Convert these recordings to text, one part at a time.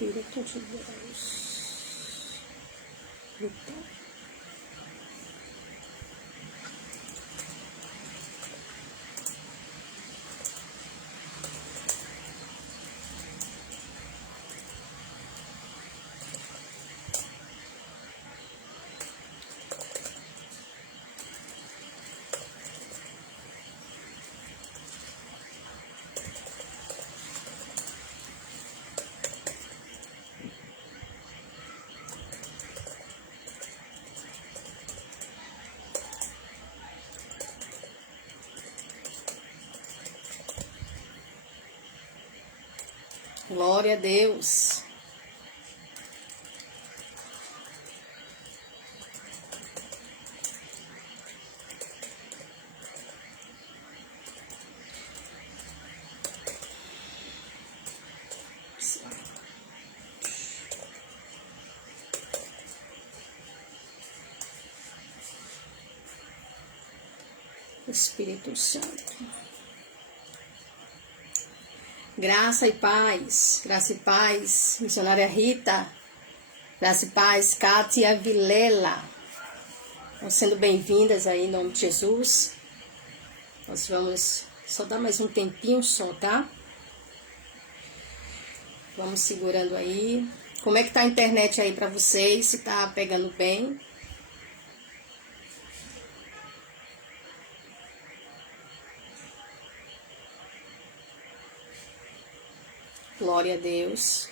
Espírito de Deus. Vitória. Glória a Deus. Espírito Santo. Graça e paz, missionária Rita, graça e paz, Kátia Vilela, estão sendo bem-vindas aí em nome de Jesus. Nós vamos só dar mais um tempinho só, tá? Vamos segurando aí. Como é que tá a internet aí pra vocês? Se tá pegando bem? Glória a Deus.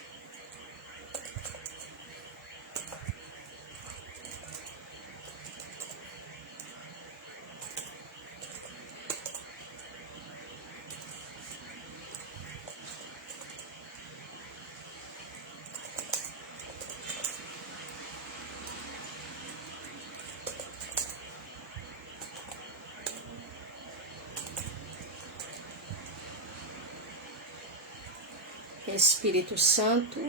Espírito Santo.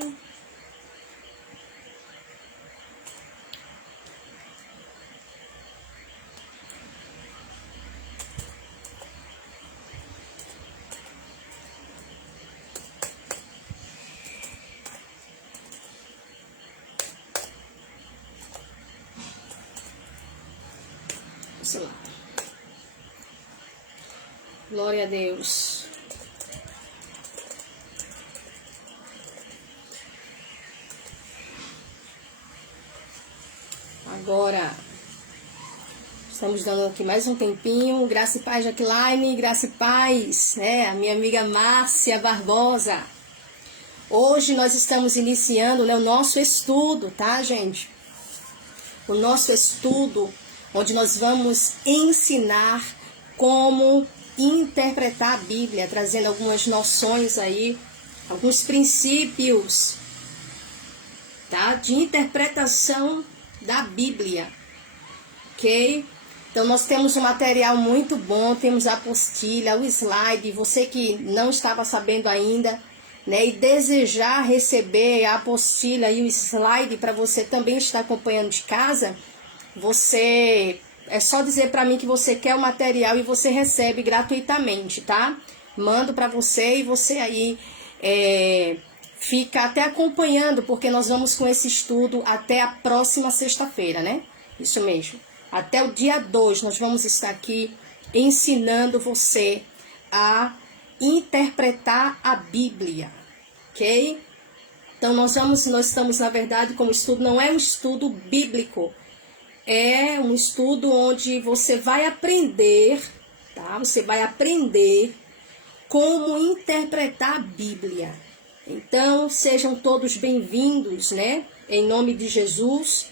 Vamos lá. Glória a Deus. Agora, estamos dando aqui mais um tempinho. Graça e paz, Jaqueline, graça e paz, né? A minha amiga Márcia Barbosa. Hoje nós estamos iniciando, né, o nosso estudo, tá, gente? O nosso estudo, onde nós vamos ensinar como interpretar a Bíblia, trazendo algumas noções aí, alguns princípios, tá, de interpretação da Bíblia, ok? Então nós temos um material muito bom, temos a apostila, o slide. Você que não estava sabendo ainda, né, e desejar receber a apostila e o slide para você também estar acompanhando de casa, você é só dizer para mim que você quer o material e você recebe gratuitamente, tá? Mando para você e você aí fica até acompanhando, porque nós vamos com esse estudo até a próxima sexta-feira, né? Isso mesmo. Até o dia 2 nós vamos estar aqui ensinando você a interpretar a Bíblia, ok? Então nós estamos, na verdade, como estudo, não é um estudo bíblico, é um estudo onde você vai aprender, tá? Você vai aprender como interpretar a Bíblia. Então, sejam todos bem-vindos, né? Em nome de Jesus.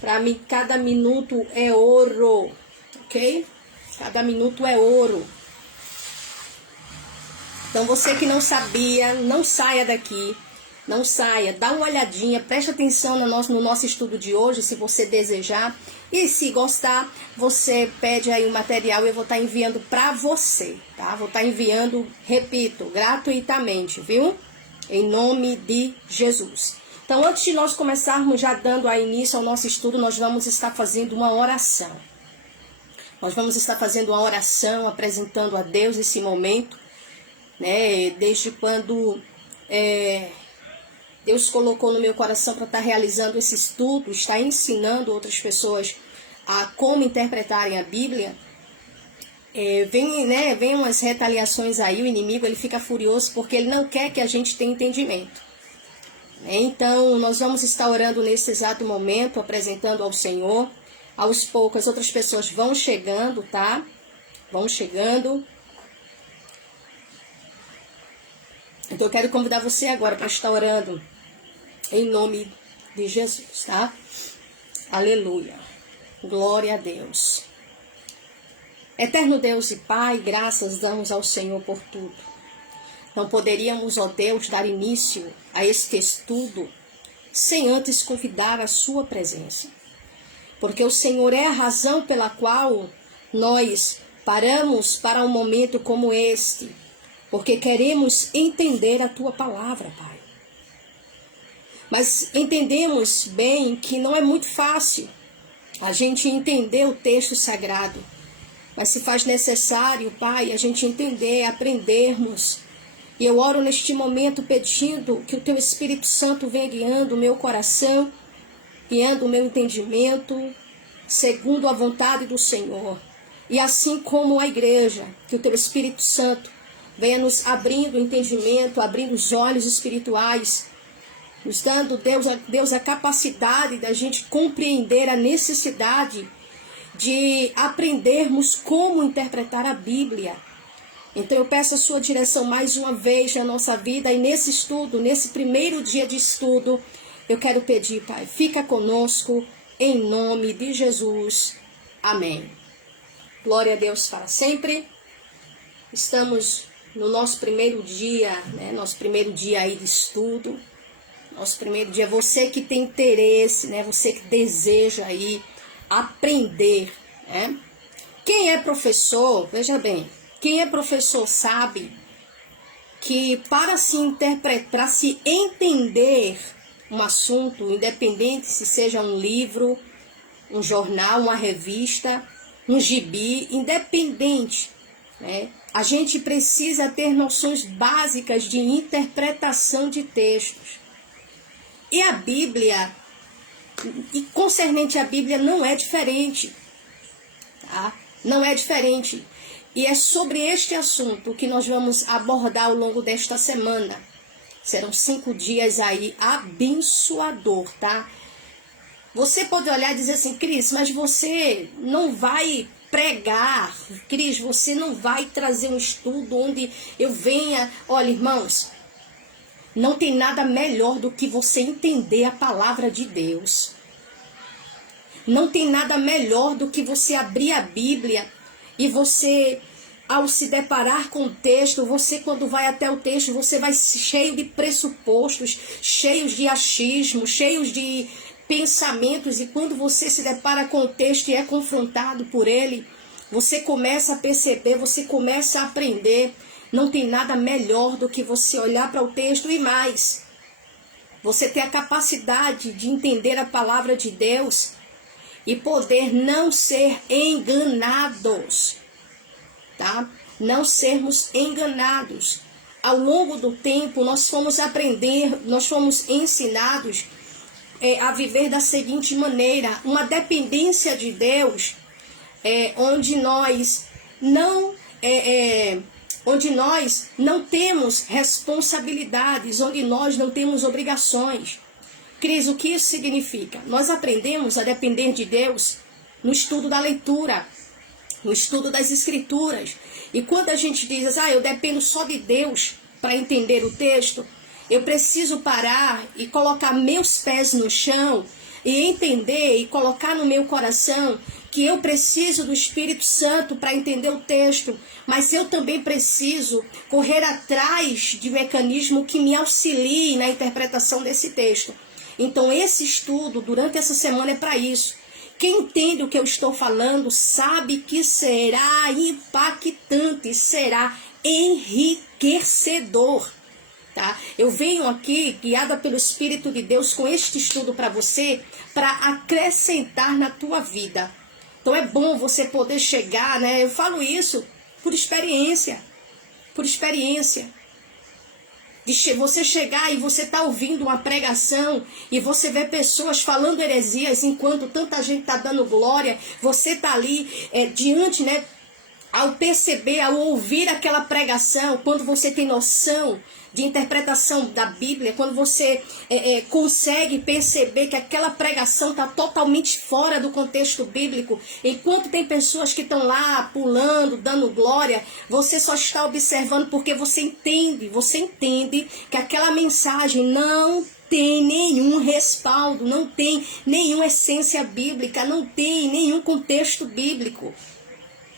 Para mim, cada minuto é ouro, ok? Cada minuto é ouro. Então, você que não sabia, não saia daqui. Não saia, dá uma olhadinha, preste atenção no nosso estudo de hoje, se você desejar. E se gostar, você pede aí o material e eu vou estar enviando para você, tá? Vou estar enviando, repito, gratuitamente, viu? Em nome de Jesus. Então, antes de nós começarmos, já dando aí início ao nosso estudo, nós vamos estar fazendo uma oração. Nós vamos estar fazendo uma oração, apresentando a Deus esse momento, né? Desde quando Deus colocou no meu coração para estar realizando esse estudo, estar ensinando outras pessoas a como interpretarem a Bíblia. Vem umas retaliações aí, o inimigo ele fica furioso porque ele não quer que a gente tenha entendimento. Então, nós vamos estar orando nesse exato momento, apresentando ao Senhor. Aos poucos, outras pessoas vão chegando, tá? Vão chegando. Então, eu quero convidar você agora para estar orando em nome de Jesus, tá? Aleluia. Glória a Deus. Eterno Deus e Pai, graças damos ao Senhor por tudo. Não poderíamos, ó Deus, dar início a este estudo sem antes convidar a sua presença. Porque o Senhor é a razão pela qual nós paramos para um momento como este. Porque queremos entender a tua palavra, Pai. Mas entendemos bem que não é muito fácil a gente entender o texto sagrado. Mas se faz necessário, Pai, a gente entender, aprendermos. E eu oro neste momento pedindo que o Teu Espírito Santo venha guiando o meu coração, guiando o meu entendimento, segundo a vontade do Senhor. E assim como a igreja, que o Teu Espírito Santo venha nos abrindo o entendimento, abrindo os olhos espirituais, nos dando, Deus, a capacidade da gente compreender a necessidade de aprendermos como interpretar a Bíblia. Então eu peço a sua direção mais uma vez na nossa vida e nesse estudo, nesse primeiro dia de estudo, eu quero pedir, Pai, fica conosco em nome de Jesus. Amém. Glória a Deus para sempre. Estamos no nosso primeiro dia, né? Nosso primeiro dia aí de estudo. Nosso primeiro dia, você que tem interesse, né? Você que deseja aí aprender, né? Quem é professor, veja bem, quem é professor sabe que para se interpretar, para se entender um assunto, independente se seja um livro, um jornal, uma revista, um gibi, independente, né? A gente precisa ter noções básicas de interpretação de textos. E a Bíblia, e concernente à Bíblia, não é diferente, tá? Não é diferente. E é sobre este assunto que nós vamos abordar ao longo desta semana. Serão 5 dias aí abençoador, tá? Você pode olhar e dizer assim, Cris, mas você não vai pregar, Cris, você não vai trazer um estudo onde eu venha... Olha, irmãos, não tem nada melhor do que você entender a palavra de Deus. Não tem nada melhor do que você abrir a Bíblia e você, ao se deparar com o texto, você quando vai até o texto, você vai cheio de pressupostos, cheios de achismo, cheios de pensamentos, e quando você se depara com o texto e é confrontado por ele, você começa a perceber, você começa a aprender. Não tem nada melhor do que você olhar para o texto e mais. Você ter a capacidade de entender a palavra de Deus e poder não ser enganados, tá? Não sermos enganados. Ao longo do tempo, nós fomos ensinados a viver da seguinte maneira, uma dependência de Deus, onde nós não temos responsabilidades, onde nós não temos obrigações. Cris, o que isso significa? Nós aprendemos a depender de Deus no estudo da leitura, no estudo das Escrituras. E quando a gente diz, eu dependo só de Deus para entender o texto, eu preciso parar e colocar meus pés no chão e entender e colocar no meu coração que eu preciso do Espírito Santo para entender o texto, mas eu também preciso correr atrás de um mecanismo que me auxilie na interpretação desse texto. Então esse estudo durante essa semana é para isso. Quem entende o que eu estou falando sabe que será impactante, será enriquecedor. Tá? Eu venho aqui, guiada pelo Espírito de Deus, com este estudo para você, para acrescentar na tua vida. Então é bom você poder chegar, né? Eu falo isso por experiência, você chegar e você tá ouvindo uma pregação e você vê pessoas falando heresias enquanto tanta gente está dando glória, você tá ali diante, né? Ao perceber, ao ouvir aquela pregação, quando você tem noção de interpretação da Bíblia, quando você consegue perceber que aquela pregação está totalmente fora do contexto bíblico, enquanto tem pessoas que estão lá pulando, dando glória, você só está observando porque você entende que aquela mensagem não tem nenhum respaldo, não tem nenhuma essência bíblica, não tem nenhum contexto bíblico.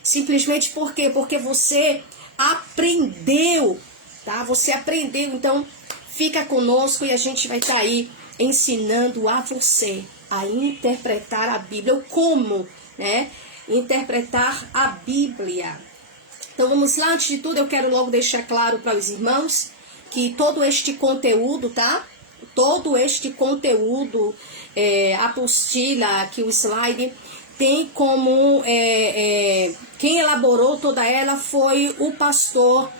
Simplesmente por quê? Porque você aprendeu, tá? Você aprendeu, então fica conosco e a gente vai estar aí ensinando a você a interpretar a Bíblia, ou como, né? Interpretar a Bíblia. Então vamos lá, antes de tudo eu quero logo deixar claro para os irmãos que todo este conteúdo, tá? Todo este conteúdo, a apostila, aqui o slide, tem como, quem elaborou toda ela foi o pastor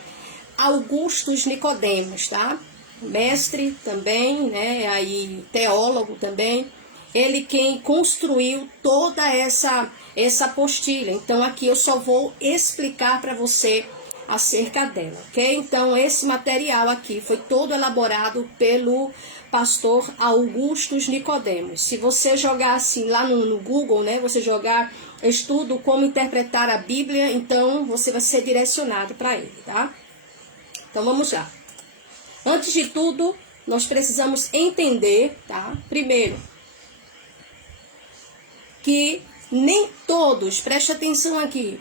Augustus Nicodemos, tá? Mestre também, né? Aí teólogo também. Ele quem construiu toda essa apostila. Então aqui eu só vou explicar para você acerca dela, ok? Então esse material aqui foi todo elaborado pelo pastor Augustus Nicodemos. Se você jogar assim lá no Google, né, você jogar estudo como interpretar a Bíblia, então você vai ser direcionado para ele, tá? Então vamos lá. Antes de tudo, nós precisamos entender, tá? Primeiro, que nem todos, preste atenção aqui,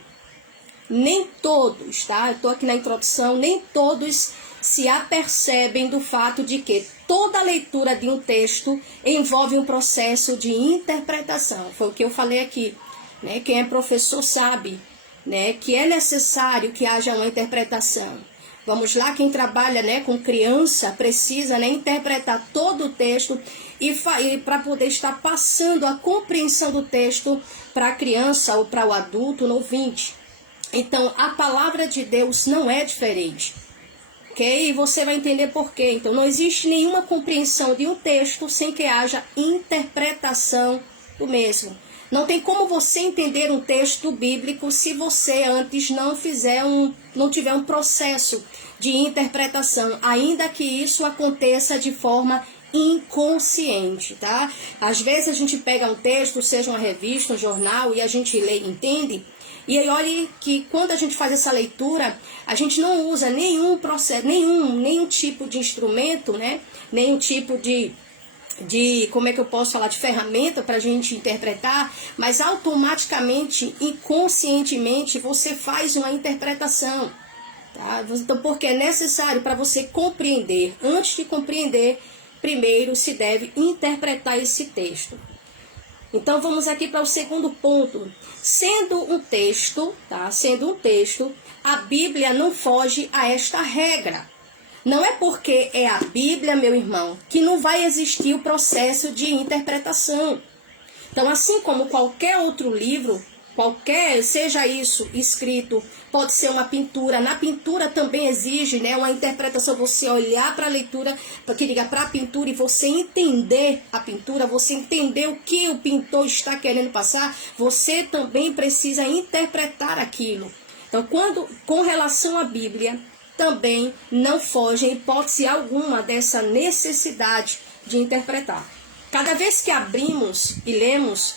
nem todos, tá? Eu tô aqui na introdução, nem todos se apercebem do fato de que toda leitura de um texto envolve um processo de interpretação. Foi o que eu falei aqui, né? Quem é professor sabe, né, que é necessário que haja uma interpretação. Vamos lá, quem trabalha, né, com criança precisa, né, interpretar todo o texto e para poder estar passando a compreensão do texto para a criança ou para o adulto, no ouvinte. Então, a palavra de Deus não é diferente. Ok? E você vai entender por quê. Então, não existe nenhuma compreensão de um texto sem que haja interpretação do mesmo. Não tem como você entender um texto bíblico se você antes não tiver um processo de interpretação, ainda que isso aconteça de forma inconsciente, tá? Às vezes a gente pega um texto, seja uma revista, um jornal, e a gente lê e entende. E aí olha que quando a gente faz essa leitura, a gente não usa nenhum processo, nenhum tipo de instrumento, né? Nenhum tipo de como é que eu posso falar, de ferramenta para a gente interpretar, mas automaticamente, inconscientemente, você faz uma interpretação, tá? Então, porque é necessário para você compreender, antes de compreender, primeiro se deve interpretar esse texto. Então, vamos aqui para o segundo ponto. Sendo um texto, tá? Sendo um texto, a Bíblia não foge a esta regra. Não é porque é a Bíblia, meu irmão, que não vai existir o processo de interpretação. Então, assim como qualquer outro livro, seja isso escrito, pode ser uma pintura. Na pintura também exige, né, uma interpretação, você olhar para a leitura, para a pintura e você entender a pintura, você entender o que o pintor está querendo passar, você também precisa interpretar aquilo. Então, com relação à Bíblia, também não foge em hipótese alguma dessa necessidade de interpretar. Cada vez que abrimos e lemos,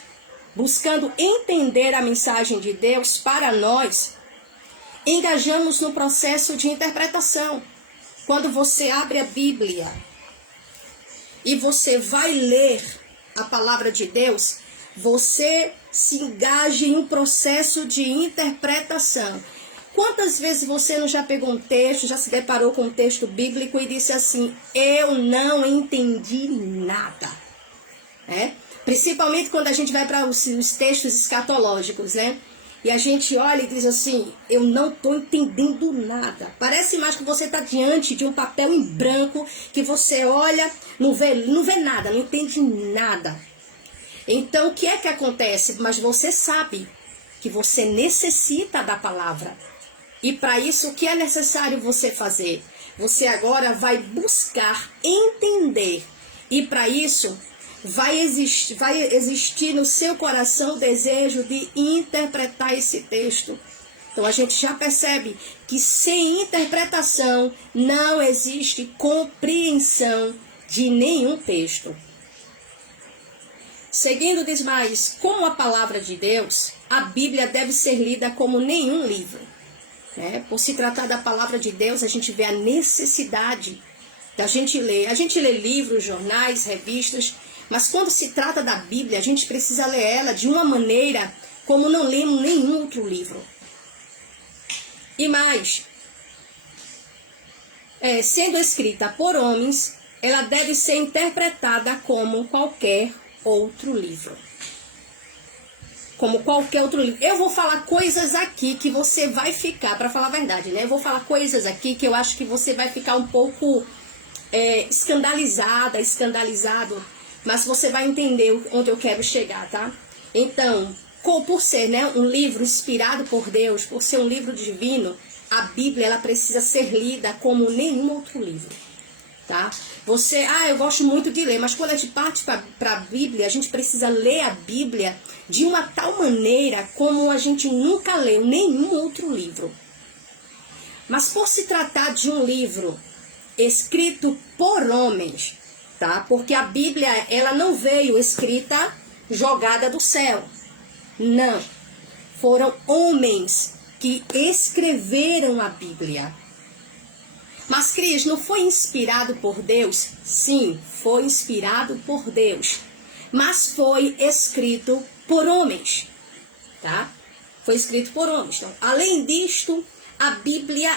buscando entender a mensagem de Deus para nós, engajamos no processo de interpretação. Quando você abre a Bíblia e você vai ler a palavra de Deus, você se engaja em um processo de interpretação. Quantas vezes você não já pegou um texto, já se deparou com um texto bíblico e disse assim, eu não entendi nada, né? Principalmente quando a gente vai para os textos escatológicos, né? E a gente olha e diz assim, eu não estou entendendo nada. Parece mais que você está diante de um papel em branco, que você olha, não vê nada, não entende nada. Então, o que é que acontece? Mas você sabe que você necessita da palavra. E para isso, o que é necessário você fazer? Você agora vai buscar entender. E para isso, vai existir no seu coração o desejo de interpretar esse texto. Então a gente já percebe que sem interpretação não existe compreensão de nenhum texto. Seguindo diz mais, como a palavra de Deus, a Bíblia deve ser lida como nenhum livro. Por se tratar da palavra de Deus, a gente vê a necessidade da gente ler. A gente lê livros, jornais, revistas, mas quando se trata da Bíblia, a gente precisa ler ela de uma maneira como não lemos nenhum outro livro. E mais, sendo escrita por homens, ela deve ser interpretada como qualquer outro livro. Como qualquer outro livro. Eu vou falar coisas aqui que você vai ficar, para falar a verdade, né? Eu vou falar coisas aqui que eu acho que você vai ficar um pouco escandalizado, mas você vai entender onde eu quero chegar, tá? Então, por ser, um livro inspirado por Deus, por ser um livro divino, a Bíblia ela precisa ser lida como nenhum outro livro, tá? Eu gosto muito de ler, mas quando a gente parte para a Bíblia, a gente precisa ler a Bíblia de uma tal maneira como a gente nunca leu nenhum outro livro. Mas por se tratar de um livro escrito por homens, tá? Porque a Bíblia, ela não veio escrita jogada do céu. Não. Foram homens que escreveram a Bíblia. Mas, Cris, não foi inspirado por Deus? Sim, foi inspirado por Deus. Mas foi escrito por homens, tá? Foi escrito por homens. Então, além disto, a Bíblia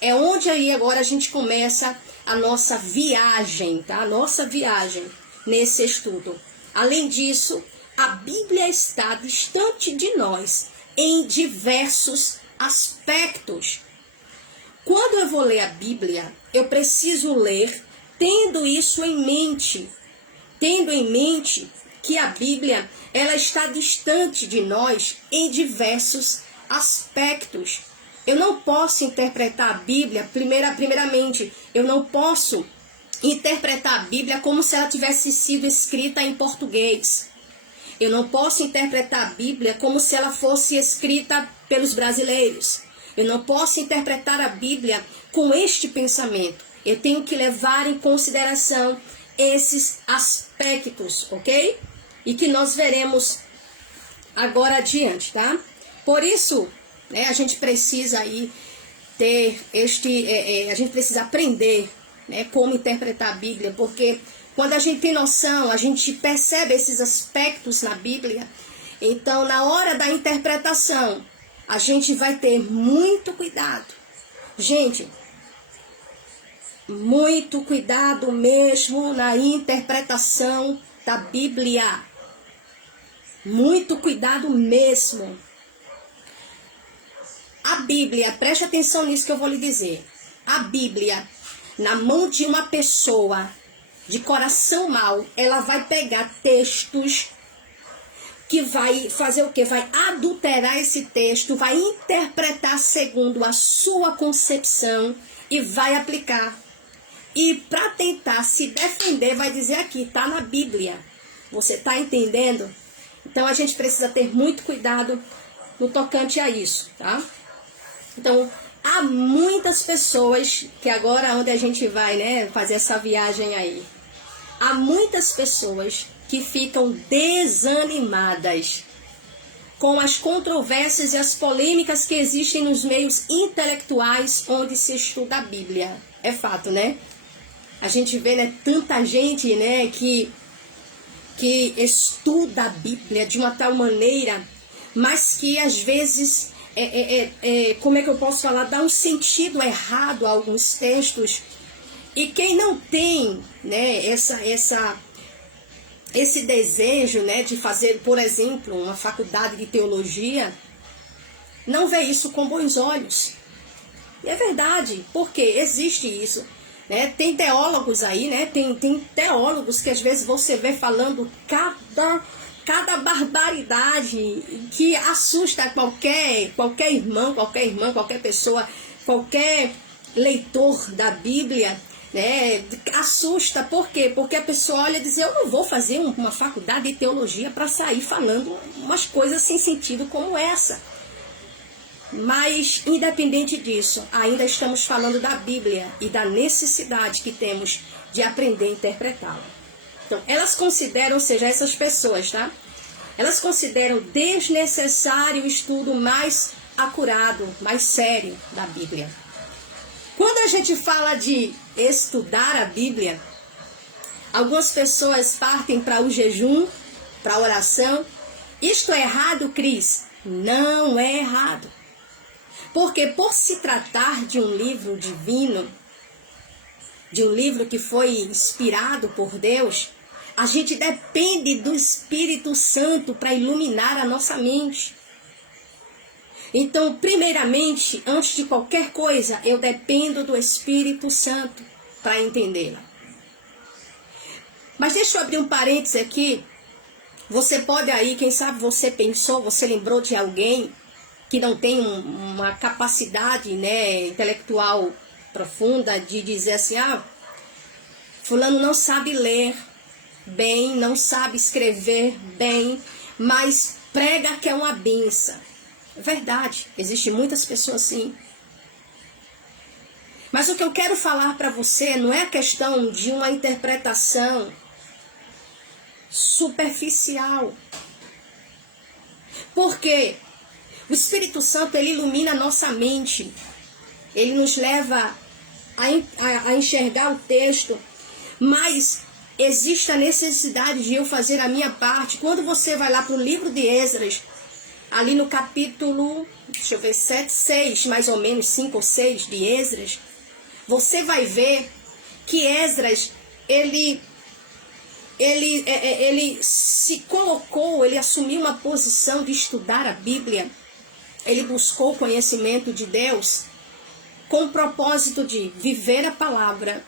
é onde aí agora a gente começa a nossa viagem, tá? A nossa viagem nesse estudo. Além disso, a Bíblia está distante de nós em diversos aspectos. Quando eu vou ler a Bíblia, eu preciso ler tendo isso em mente. Tendo em mente que a Bíblia, ela está distante de nós em diversos aspectos. Eu não posso interpretar a Bíblia, primeiramente, eu não posso interpretar a Bíblia como se ela tivesse sido escrita em português. Eu não posso interpretar a Bíblia como se ela fosse escrita pelos brasileiros. Eu não posso interpretar a Bíblia com este pensamento. Eu tenho que levar em consideração esses aspectos, ok? E que nós veremos agora adiante, tá? Por isso, a gente precisa aí ter a gente precisa aprender, como interpretar a Bíblia, porque quando a gente tem noção, a gente percebe esses aspectos na Bíblia, então na hora da interpretação, a gente vai ter muito cuidado. Gente, muito cuidado mesmo na interpretação da Bíblia. Muito cuidado mesmo. A Bíblia, preste atenção nisso que eu vou lhe dizer. A Bíblia, na mão de uma pessoa de coração mau, ela vai pegar textos que vai fazer o quê? Vai adulterar esse texto, vai interpretar segundo a sua concepção e vai aplicar. E para tentar se defender, vai dizer aqui, está na Bíblia. Você está entendendo? Então a gente precisa ter muito cuidado no tocante a isso, tá? Então, há muitas pessoas, que agora onde a gente vai, fazer essa viagem aí. Há muitas pessoas que ficam desanimadas com as controvérsias e as polêmicas que existem nos meios intelectuais onde se estuda a Bíblia. É fato, né? A gente vê, tanta gente, que estuda a Bíblia de uma tal maneira, mas que às vezes, como é que eu posso falar, dá um sentido errado a alguns textos. E quem não tem, esse desejo, de fazer, por exemplo, uma faculdade de teologia, não vê isso com bons olhos. E é verdade, porque existe isso. Tem teólogos aí, tem teólogos que às vezes você vê falando cada barbaridade que assusta qualquer irmão, qualquer irmã, qualquer pessoa, qualquer leitor da Bíblia, né, assusta. Por quê? Porque a pessoa olha e diz, eu não vou fazer uma faculdade de teologia para sair falando umas coisas sem sentido como essa. Mas, independente disso, ainda estamos falando da Bíblia e da necessidade que temos de aprender a interpretá-la. Então, elas consideram, ou seja, essas pessoas, tá? Elas consideram desnecessário o estudo mais acurado, mais sério da Bíblia. Quando a gente fala de estudar a Bíblia, algumas pessoas partem para o jejum, para a oração. Isto é errado, Cris? Não é errado. Porque por se tratar de um livro divino, de um livro que foi inspirado por Deus, a gente depende do Espírito Santo para iluminar a nossa mente. Então, primeiramente, antes de qualquer coisa, eu dependo do Espírito Santo para entendê-la. Mas deixa eu abrir um parênteses aqui. Você pode aí, quem sabe você pensou, você lembrou de alguém que não tem uma capacidade, né, intelectual profunda de dizer assim, fulano não sabe ler bem, não sabe escrever bem, mas prega que é uma benção. É verdade, existem muitas pessoas assim. Mas o que eu quero falar para você não é a questão de uma interpretação superficial. Porque o Espírito Santo, ele ilumina a nossa mente. Ele nos leva a enxergar o texto. Mas existe a necessidade de eu fazer a minha parte. Quando você vai lá para o livro de Esdras, ali no capítulo, 6, mais ou menos, 5 ou 6 de Esdras, você vai ver que Esdras, ele se colocou, ele assumiu uma posição de estudar a Bíblia. Ele buscou o conhecimento de Deus com o propósito de viver a palavra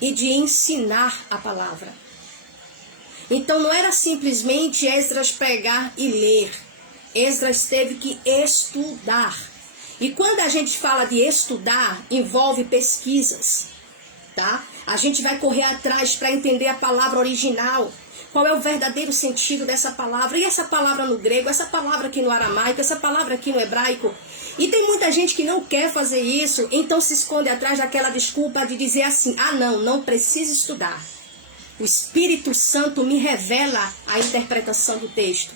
e de ensinar a palavra. Então não era simplesmente Esdras pegar e ler. Esdras teve que estudar. E quando a gente fala de estudar, envolve pesquisas, tá? A gente vai correr atrás para entender a palavra original. Qual é o verdadeiro sentido dessa palavra? E essa palavra no grego, essa palavra aqui no aramaico, essa palavra aqui no hebraico. E tem muita gente que não quer fazer isso, então se esconde atrás daquela desculpa de dizer assim, não precisa estudar. O Espírito Santo me revela a interpretação do texto.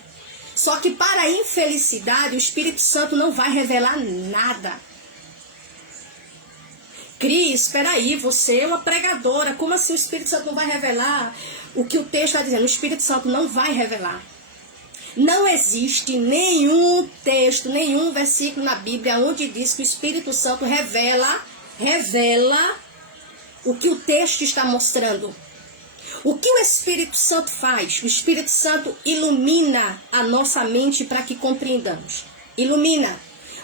Só que para a infelicidade, o Espírito Santo não vai revelar nada. Cris, espera aí, você é uma pregadora, como assim o Espírito Santo não vai revelar o que o texto está dizendo? O Espírito Santo não vai revelar. Não existe nenhum texto, nenhum versículo na Bíblia onde diz que o Espírito Santo revela o que o texto está mostrando. O que o Espírito Santo faz? O Espírito Santo ilumina a nossa mente para que compreendamos. Ilumina.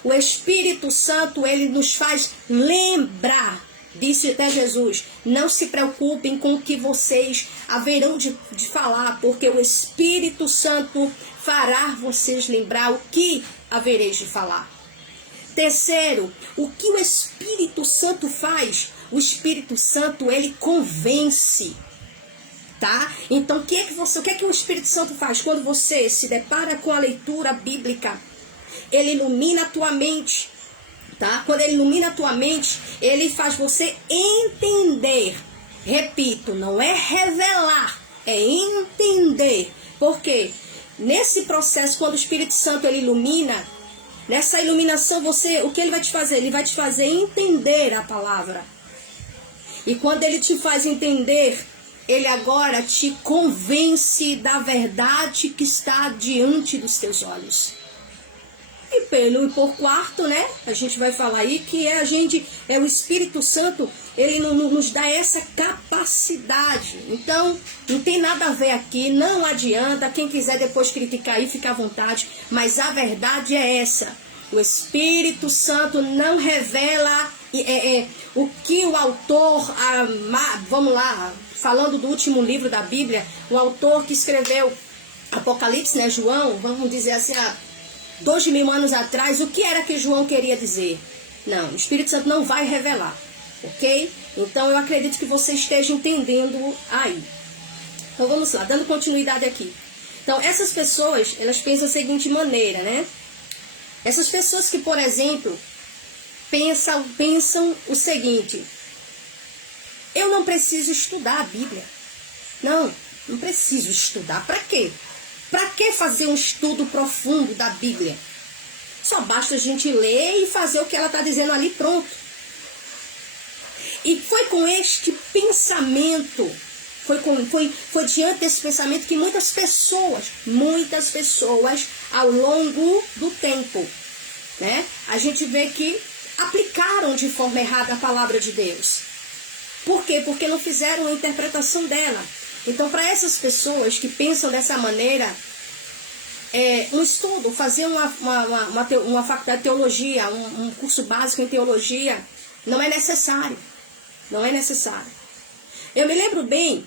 O Espírito Santo, ele nos faz lembrar. Disse até Jesus, não se preocupem com o que vocês haverão de falar, porque o Espírito Santo fará vocês lembrar o que havereis de falar. Terceiro, o que o Espírito Santo faz? O Espírito Santo, ele convence. Tá? Então, o que é que o Espírito Santo faz? Quando você se depara com a leitura bíblica, ele ilumina a tua mente, tá? Quando ele ilumina a tua mente, ele faz você entender. Repito, não é revelar, é entender. Porque nesse processo, quando o Espírito Santo ele ilumina, nessa iluminação, o que ele vai te fazer? Ele vai te fazer entender a palavra. E quando ele te faz entender, ele agora te convence da verdade que está diante dos teus olhos. E por quarto, né? A gente vai falar aí que o Espírito Santo, ele nos dá essa capacidade. Então, não tem nada a ver aqui, não adianta. Quem quiser depois criticar aí, fica à vontade. Mas a verdade é essa. O Espírito Santo não revela o que o autor, vamos lá, falando do último livro da Bíblia, o autor que escreveu Apocalipse, né, João, vamos dizer assim, 2.000 anos atrás, o que era que João queria dizer? Não, o Espírito Santo não vai revelar, ok? Então eu acredito que você esteja entendendo aí. Então vamos lá, dando continuidade aqui. Então essas pessoas, elas pensam da seguinte maneira, né? Essas pessoas que, por exemplo, pensam o seguinte: eu não preciso estudar a Bíblia. Não preciso estudar. Para quê? Para que fazer um estudo profundo da Bíblia? Só basta a gente ler e fazer o que ela está dizendo ali, pronto. E foi com este pensamento, foi diante desse pensamento que muitas pessoas, ao longo do tempo, né, a gente vê que aplicaram de forma errada a palavra de Deus. Por quê? Porque não fizeram a interpretação dela. Então, para essas pessoas que pensam dessa maneira, um estudo, fazer uma faculdade de teologia, um curso básico em teologia, não é necessário. Não é necessário. Eu me lembro bem,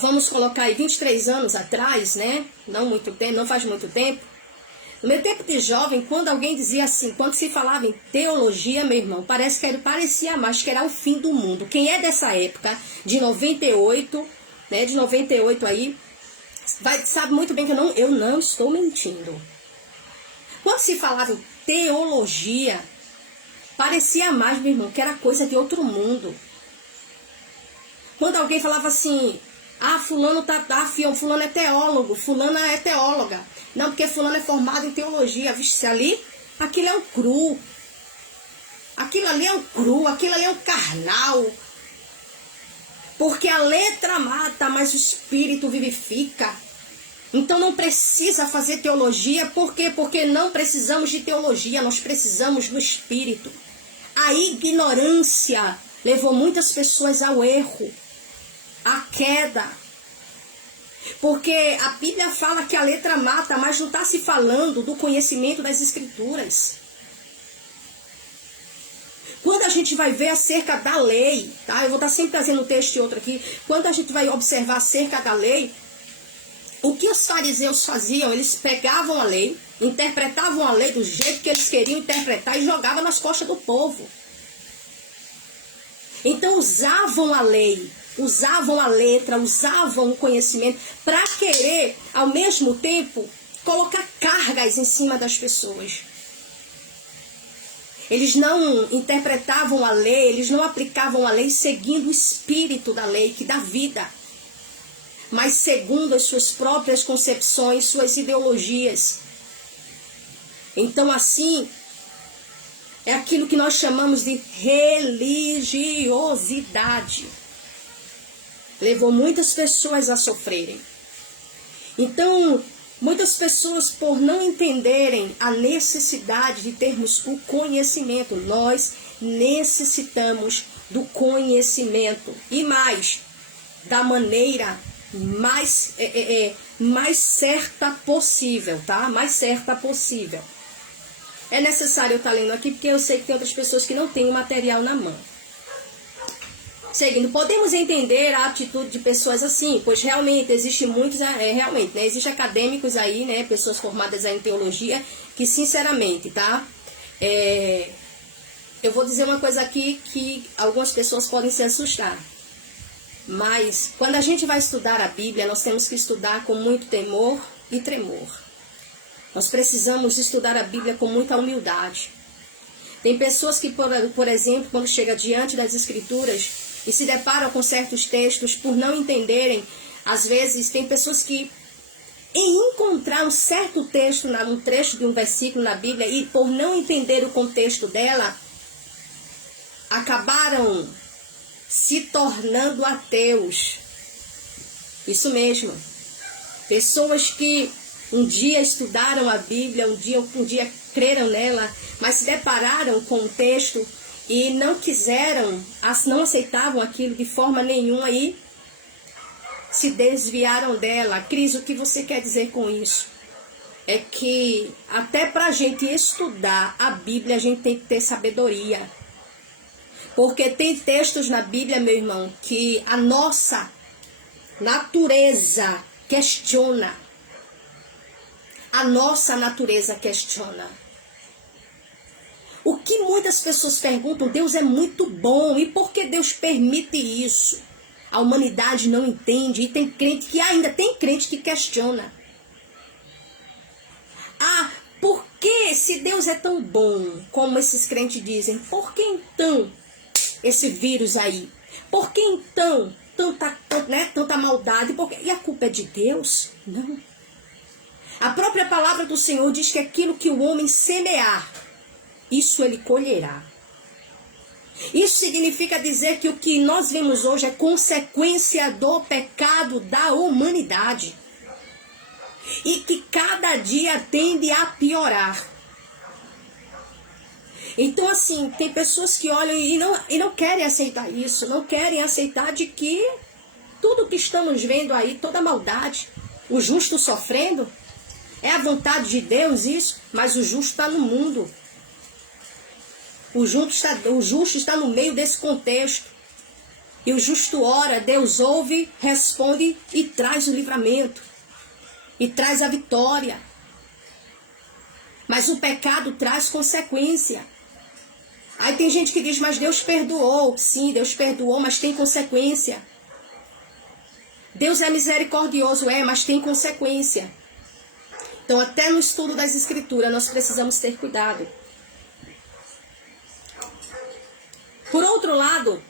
vamos colocar aí 23 anos atrás, né? Não faz muito tempo. No meu tempo de jovem, quando alguém dizia assim, quando se falava em teologia, meu irmão, parecia mais que era o fim do mundo. Quem é dessa época, de 98, né? De 98 aí, sabe muito bem que eu não estou mentindo. Quando se falava em teologia, parecia mais, meu irmão, que era coisa de outro mundo. Quando alguém falava assim, fulano é teólogo, fulana é teóloga. Não, porque fulano é formado em teologia. Vixe, aquilo é um cru. Aquilo ali é um cru, aquilo ali é um carnal. Porque a letra mata, mas o espírito vivifica. Então não precisa fazer teologia. Por quê? Porque não precisamos de teologia, nós precisamos do espírito. A ignorância levou muitas pessoas ao erro, à queda. Porque a Bíblia fala que a letra mata, mas não está se falando do conhecimento das Escrituras. Quando a gente vai ver acerca da lei, tá? Eu vou estar sempre trazendo um texto e outro aqui. Quando a gente vai observar acerca da lei, o que os fariseus faziam? Eles pegavam a lei, interpretavam a lei do jeito que eles queriam interpretar e jogavam nas costas do povo. Então usavam a lei, usavam a letra, usavam o conhecimento para querer, ao mesmo tempo, colocar cargas em cima das pessoas. Eles não interpretavam a lei, eles não aplicavam a lei seguindo o espírito da lei, que dá vida, mas segundo as suas próprias concepções, suas ideologias. Então, assim, é aquilo que nós chamamos de religiosidade. Levou muitas pessoas a sofrerem. Então, muitas pessoas, por não entenderem a necessidade de termos o conhecimento, nós necessitamos do conhecimento. E mais, da maneira mais certa possível, tá? Mais certa possível. É necessário eu estar lendo aqui, porque eu sei que tem outras pessoas que não têm o material na mão. Seguindo, podemos entender a atitude de pessoas assim, pois realmente existe muitos, realmente, né, existe acadêmicos aí, né, pessoas formadas aí em teologia, que sinceramente, tá, eu vou dizer uma coisa aqui que algumas pessoas podem se assustar, mas quando a gente vai estudar a Bíblia, nós temos que estudar com muito temor e tremor. Nós precisamos estudar a Bíblia com muita humildade. Tem pessoas que, por exemplo, quando chega diante das Escrituras e se deparam com certos textos, por não entenderem, às vezes tem pessoas que, em encontrar um certo texto, um trecho de um versículo na Bíblia, e por não entender o contexto dela, acabaram se tornando ateus. Isso mesmo. Pessoas que um dia estudaram a Bíblia, um dia creram nela, mas se depararam com o texto e não aceitavam aquilo de forma nenhuma e se desviaram dela. Cris, o que você quer dizer com isso? É que até para a gente estudar a Bíblia, a gente tem que ter sabedoria. Porque tem textos na Bíblia, meu irmão, que a nossa natureza questiona. A nossa natureza questiona. O que muitas pessoas perguntam, Deus é muito bom, e por que Deus permite isso? A humanidade não entende, e tem crente que ainda tem crente que questiona. Ah, por que se Deus é tão bom, como esses crentes dizem, por que então esse vírus aí? Por que então tanta maldade? E a culpa é de Deus? Não. A própria palavra do Senhor diz que aquilo que o homem semear, isso ele colherá. Isso significa dizer que o que nós vemos hoje é consequência do pecado da humanidade. E que cada dia tende a piorar. Então, assim, tem pessoas que olham e não querem aceitar isso. Não querem aceitar de que tudo que estamos vendo aí, toda maldade, o justo sofrendo, é a vontade de Deus isso, mas o justo está no mundo. O justo está no meio desse contexto. E o justo ora, Deus ouve, responde e traz o livramento. E traz a vitória. Mas o pecado traz consequência. Aí tem gente que diz, mas Deus perdoou. Sim, Deus perdoou, mas tem consequência. Deus é misericordioso, mas tem consequência. Então, até no estudo das Escrituras, nós precisamos ter cuidado. Por outro lado,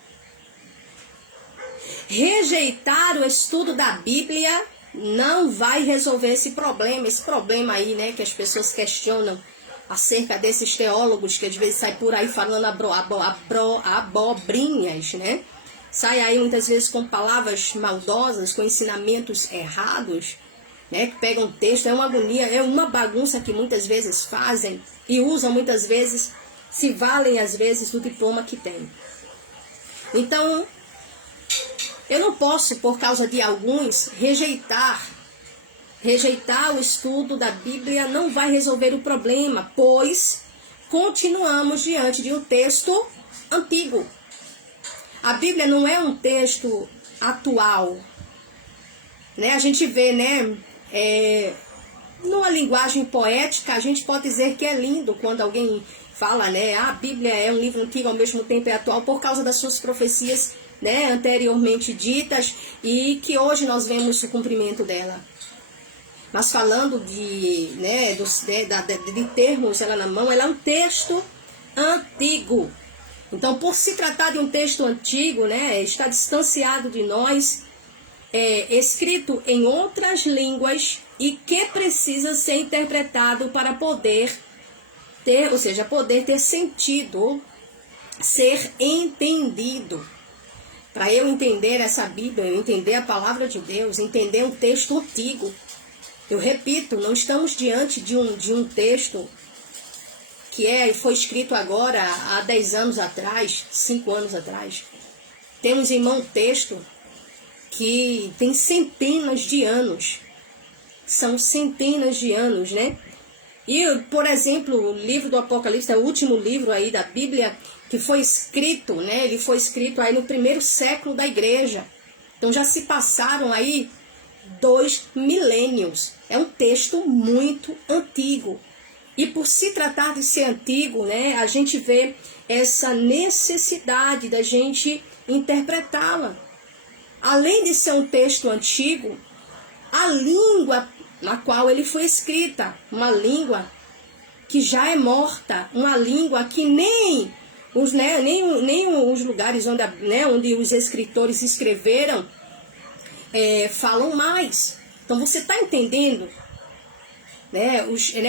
rejeitar o estudo da Bíblia não vai resolver esse problema aí, né, que as pessoas questionam acerca desses teólogos que às vezes saem por aí falando abobrinhas, né? Sai aí muitas vezes com palavras maldosas, com ensinamentos errados, né, que pegam texto, é uma agonia, é uma bagunça que muitas vezes fazem e usam muitas vezes, se valem às vezes do diploma que tem. Então, eu não posso, por causa de alguns, rejeitar o estudo da Bíblia, não vai resolver o problema, pois continuamos diante de um texto antigo. A Bíblia não é um texto atual, né? A gente vê, né, numa linguagem poética, a gente pode dizer que é lindo quando alguém fala, né, a Bíblia é um livro antigo, ao mesmo tempo é atual, por causa das suas profecias, né, anteriormente ditas, e que hoje nós vemos o cumprimento dela. Mas falando de termos ela na mão, ela é um texto antigo. Então, por se tratar de um texto antigo, né, está distanciado de nós, escrito em outras línguas e que precisa ser interpretado para poder ter sentido, ser entendido. Para eu entender essa Bíblia, eu entender a palavra de Deus, entender um texto antigo. Eu repito, não estamos diante de um texto que foi escrito agora há 10 anos atrás, 5 anos atrás. Temos em mão um texto que tem centenas de anos. São centenas de anos, né? E, por exemplo, o livro do Apocalipse é o último livro aí da Bíblia que foi escrito, né? Ele foi escrito aí no 1º século da igreja. Então já se passaram aí 2 milênios. É um texto muito antigo. E por se tratar de ser antigo, né, a gente vê essa necessidade da gente interpretá-la. Além de ser um texto antigo, a língua na qual ele foi escrita, uma língua que já é morta, uma língua que nem os lugares onde os escritores escreveram falam mais. Então você está entendendo,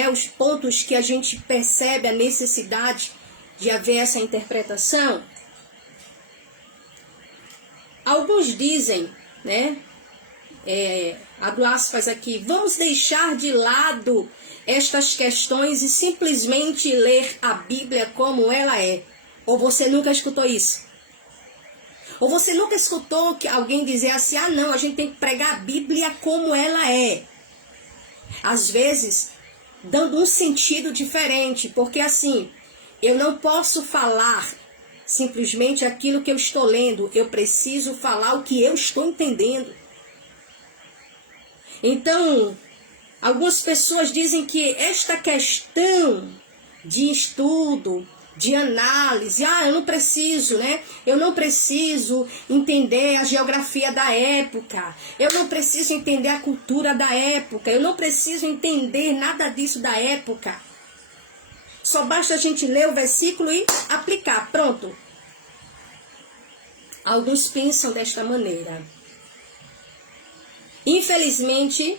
os pontos que a gente percebe a necessidade de haver essa interpretação? Alguns dizem, abro aspas aqui, vamos deixar de lado estas questões e simplesmente ler a Bíblia como ela é. Ou você nunca escutou isso? Ou você nunca escutou que alguém dizer assim, não, a gente tem que pregar a Bíblia como ela é. Às vezes, dando um sentido diferente, porque assim, eu não posso falar simplesmente aquilo que eu estou lendo, eu preciso falar o que eu estou entendendo. Então, algumas pessoas dizem que esta questão de estudo de análise. Eu não preciso, né? Eu não preciso entender a geografia da época. Eu não preciso entender a cultura da época. Eu não preciso entender nada disso da época. Só basta a gente ler o versículo e aplicar. Pronto. Alguns pensam desta maneira. Infelizmente,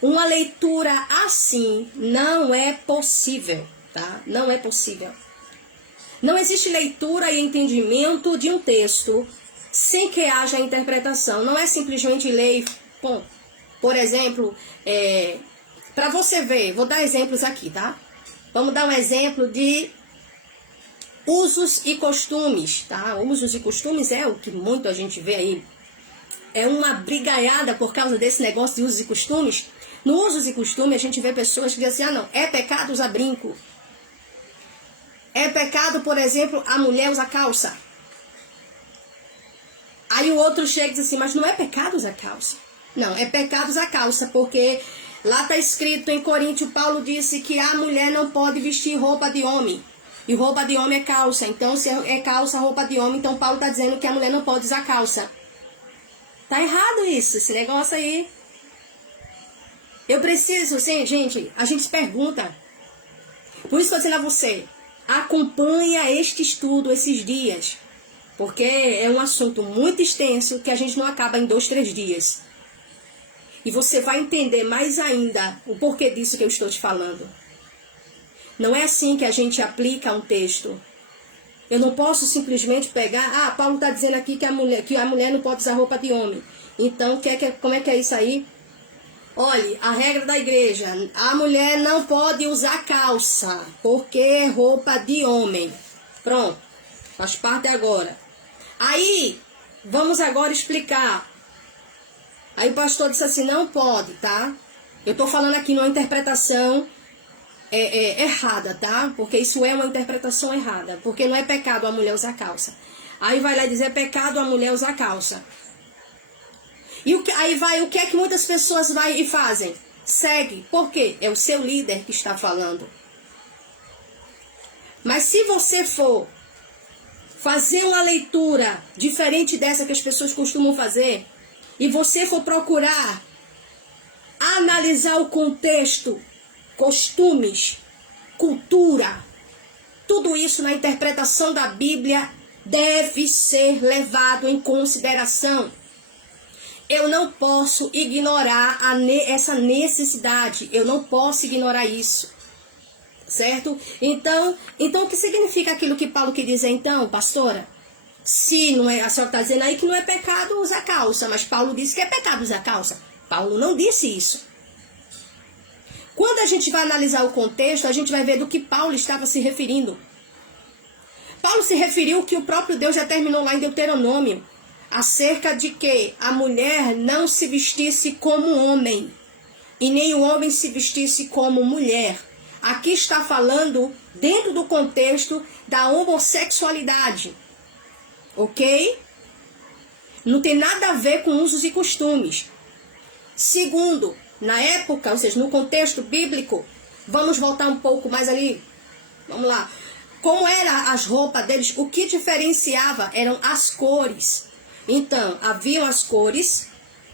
uma leitura assim não é possível, tá? Não é possível. Não existe leitura e entendimento de um texto sem que haja interpretação. Não é simplesmente ler e ponto. Por exemplo, para você ver, vou dar exemplos aqui, tá? Vamos dar um exemplo de usos e costumes, tá? Usos e costumes é o que muito a gente vê aí. É uma brigaiada por causa desse negócio de usos e costumes. No usos e costumes a gente vê pessoas que dizem assim, não, é pecado usar brinco. É pecado, por exemplo, a mulher usar calça. Aí o outro chega e diz assim, mas não é pecado usar calça. Não, é pecado usar calça, porque lá está escrito em Coríntios, Paulo disse que a mulher não pode vestir roupa de homem. E roupa de homem é calça. Então, se é calça, roupa de homem, então Paulo está dizendo que a mulher não pode usar calça. Tá errado isso, esse negócio aí. Eu preciso, sim, gente, a gente se pergunta. Por isso estou dizendo a você, acompanha este estudo esses dias. Porque é um assunto muito extenso que a gente não acaba em 2, 3 dias. E você vai entender mais ainda o porquê disso que eu estou te falando. Não é assim que a gente aplica um texto. Eu não posso simplesmente pegar, Paulo está dizendo aqui que a mulher não pode usar roupa de homem. Então, como é que é isso aí? Olhe, a regra da igreja, a mulher não pode usar calça, porque é roupa de homem. Pronto, faz parte agora. Aí, vamos agora explicar. Aí o pastor disse assim, não pode, tá? Eu estou falando aqui numa interpretação errada, tá? Porque isso é uma interpretação errada. Porque não é pecado a mulher usar calça. Aí vai lá dizer, é pecado a mulher usar calça. E o que é que muitas pessoas vai e fazem? Segue. Por quê? É o seu líder que está falando. Mas se você for fazer uma leitura diferente dessa que as pessoas costumam fazer, e você for procurar analisar o contexto, costumes, cultura, tudo isso na interpretação da Bíblia deve ser levado em consideração. Eu não posso ignorar essa necessidade, eu não posso ignorar isso, certo? Então o que significa aquilo que Paulo quer dizer então, pastora? Se não é, a senhora está dizendo aí que não é pecado usar calça, mas Paulo disse que é pecado usar calça. Paulo não disse isso. Quando a gente vai analisar o contexto, a gente vai ver do que Paulo estava se referindo. Paulo se referiu que o próprio Deus já terminou lá em Deuteronômio, acerca de que a mulher não se vestisse como homem, e nem o homem se vestisse como mulher. Aqui está falando dentro do contexto da homossexualidade. Ok? Não tem nada a ver com usos e costumes. Segundo, na época, ou seja, no contexto bíblico, vamos voltar um pouco mais ali. Vamos lá. Como eram as roupas deles, o que diferenciava eram as cores. Então, haviam as cores,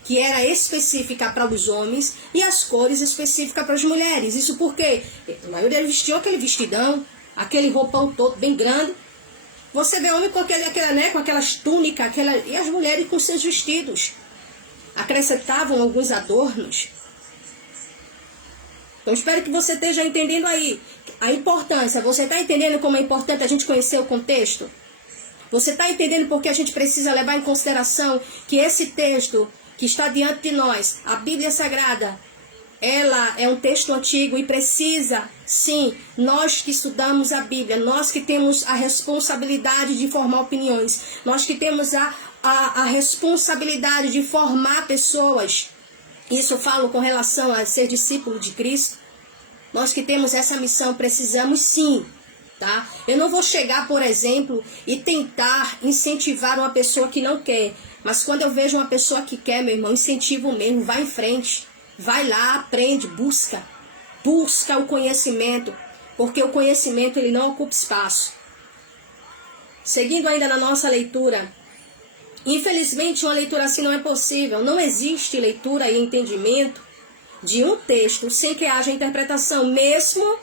que era específica para os homens, e as cores específicas para as mulheres. Isso porque a maioria vestiu aquele vestidão, aquele roupão todo bem grande. Você vê homem com com aquelas túnicas, e as mulheres com seus vestidos. Acrescentavam alguns adornos. Então, espero que você esteja entendendo aí a importância. Você está entendendo como é importante a gente conhecer o contexto? Você está entendendo porque a gente precisa levar em consideração que esse texto que está diante de nós, a Bíblia Sagrada, ela é um texto antigo e precisa, sim, nós que estudamos a Bíblia, nós que temos a responsabilidade de formar opiniões, nós que temos a responsabilidade de formar pessoas, isso eu falo com relação a ser discípulo de Cristo, nós que temos essa missão precisamos sim, tá? Eu não vou chegar, por exemplo, e tentar incentivar uma pessoa que não quer, mas quando eu vejo uma pessoa que quer, meu irmão, incentivo mesmo, vai em frente. Vai lá, aprende, busca o conhecimento, porque o conhecimento ele não ocupa espaço. seguindo ainda na nossa leitura, infelizmente uma leitura assim não é possível. Não existe leitura e entendimento de um texto sem que haja interpretação, mesmo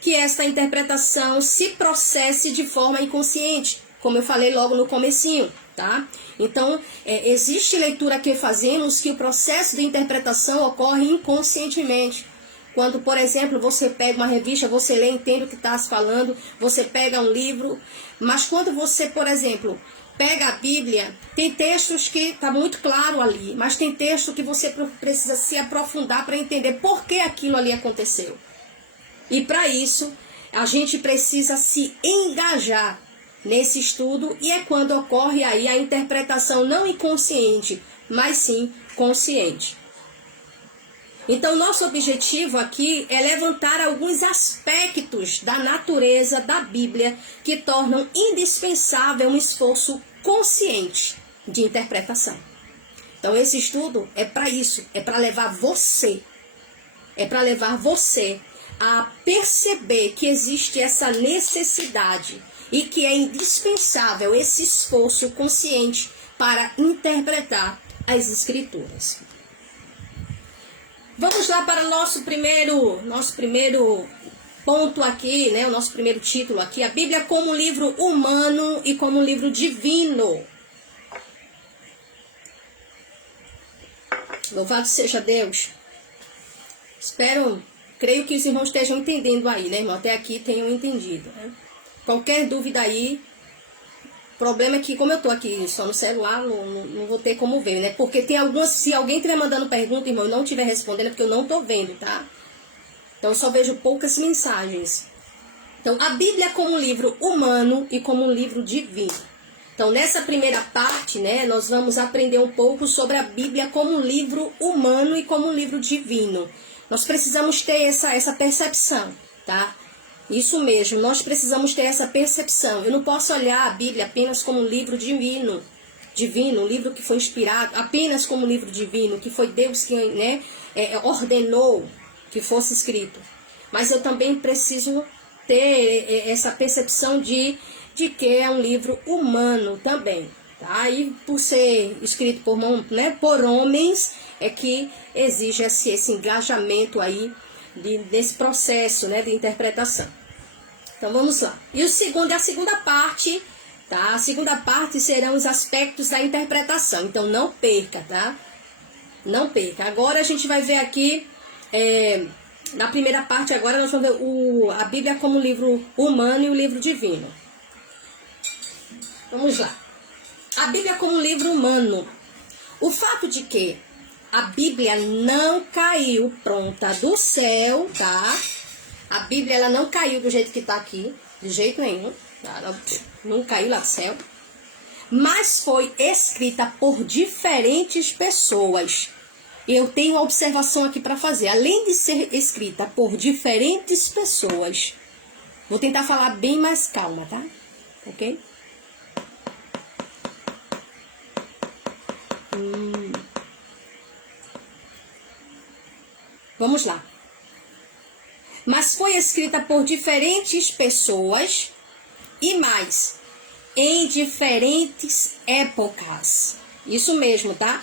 que esta interpretação se processe de forma inconsciente, como eu falei logo no comecinho, tá? Então, existe leitura que fazemos que o processo de interpretação ocorre inconscientemente. Quando, por exemplo, você pega uma revista, você lê, entende o que está se falando, você pega um livro, mas quando você, por exemplo, pega a Bíblia, tem textos que está muito claro ali, mas tem texto que você precisa se aprofundar para entender por que aquilo ali aconteceu. E para isso, a gente precisa se engajar nesse estudo, e é quando ocorre aí a interpretação não inconsciente, mas sim consciente. Então, nosso objetivo aqui é levantar alguns aspectos da natureza da Bíblia que tornam indispensável um esforço consciente de interpretação. Então, esse estudo é para isso, é para levar você a perceber que existe essa necessidade e que é indispensável esse esforço consciente para interpretar as Escrituras. Vamos lá para o nosso primeiro ponto aqui, né? O nosso primeiro título aqui, a Bíblia como um livro humano e como um livro divino. Louvado seja Deus. Creio que os irmãos estejam entendendo aí, né, irmão? Até aqui tenham entendido, né? Qualquer dúvida aí, o problema é que, como eu estou aqui só no celular, não vou ter como ver, né? Porque tem algumas, se alguém estiver mandando pergunta, irmão, e não estiver respondendo, é porque eu não estou vendo, tá? Então, eu só vejo poucas mensagens. Então, a Bíblia como um livro humano e como um livro divino. Então, nessa primeira parte, né, nós vamos aprender um pouco sobre a Bíblia como um livro humano e como um livro divino. Nós precisamos ter essa percepção, tá? Isso mesmo, nós precisamos ter essa percepção. Eu não posso olhar a Bíblia apenas como um livro divino, um livro que foi inspirado, apenas como um livro divino, que foi Deus que, né, ordenou que fosse escrito. Mas eu também preciso ter essa percepção de que é um livro humano também. Tá? E por ser escrito por homens, é que exige esse engajamento aí desse processo, né, de interpretação. Então vamos lá. E a segunda parte, tá? A segunda parte serão os aspectos da interpretação. Então não perca, tá? Não perca. Agora a gente vai ver aqui, na primeira parte agora nós vamos ver a Bíblia como um livro humano e o livro divino. Vamos lá. A Bíblia como um livro humano. O fato de que a Bíblia não caiu pronta do céu, tá? A Bíblia ela não caiu do jeito que está aqui, de jeito nenhum. Tá? Ela não caiu lá do céu. Mas foi escrita por diferentes pessoas. Eu tenho uma observação aqui para fazer. Além de ser escrita por diferentes pessoas, vou tentar falar bem mais calma, tá? Ok? Vamos lá. Mas foi escrita por diferentes pessoas e mais, em diferentes épocas. Isso mesmo, tá?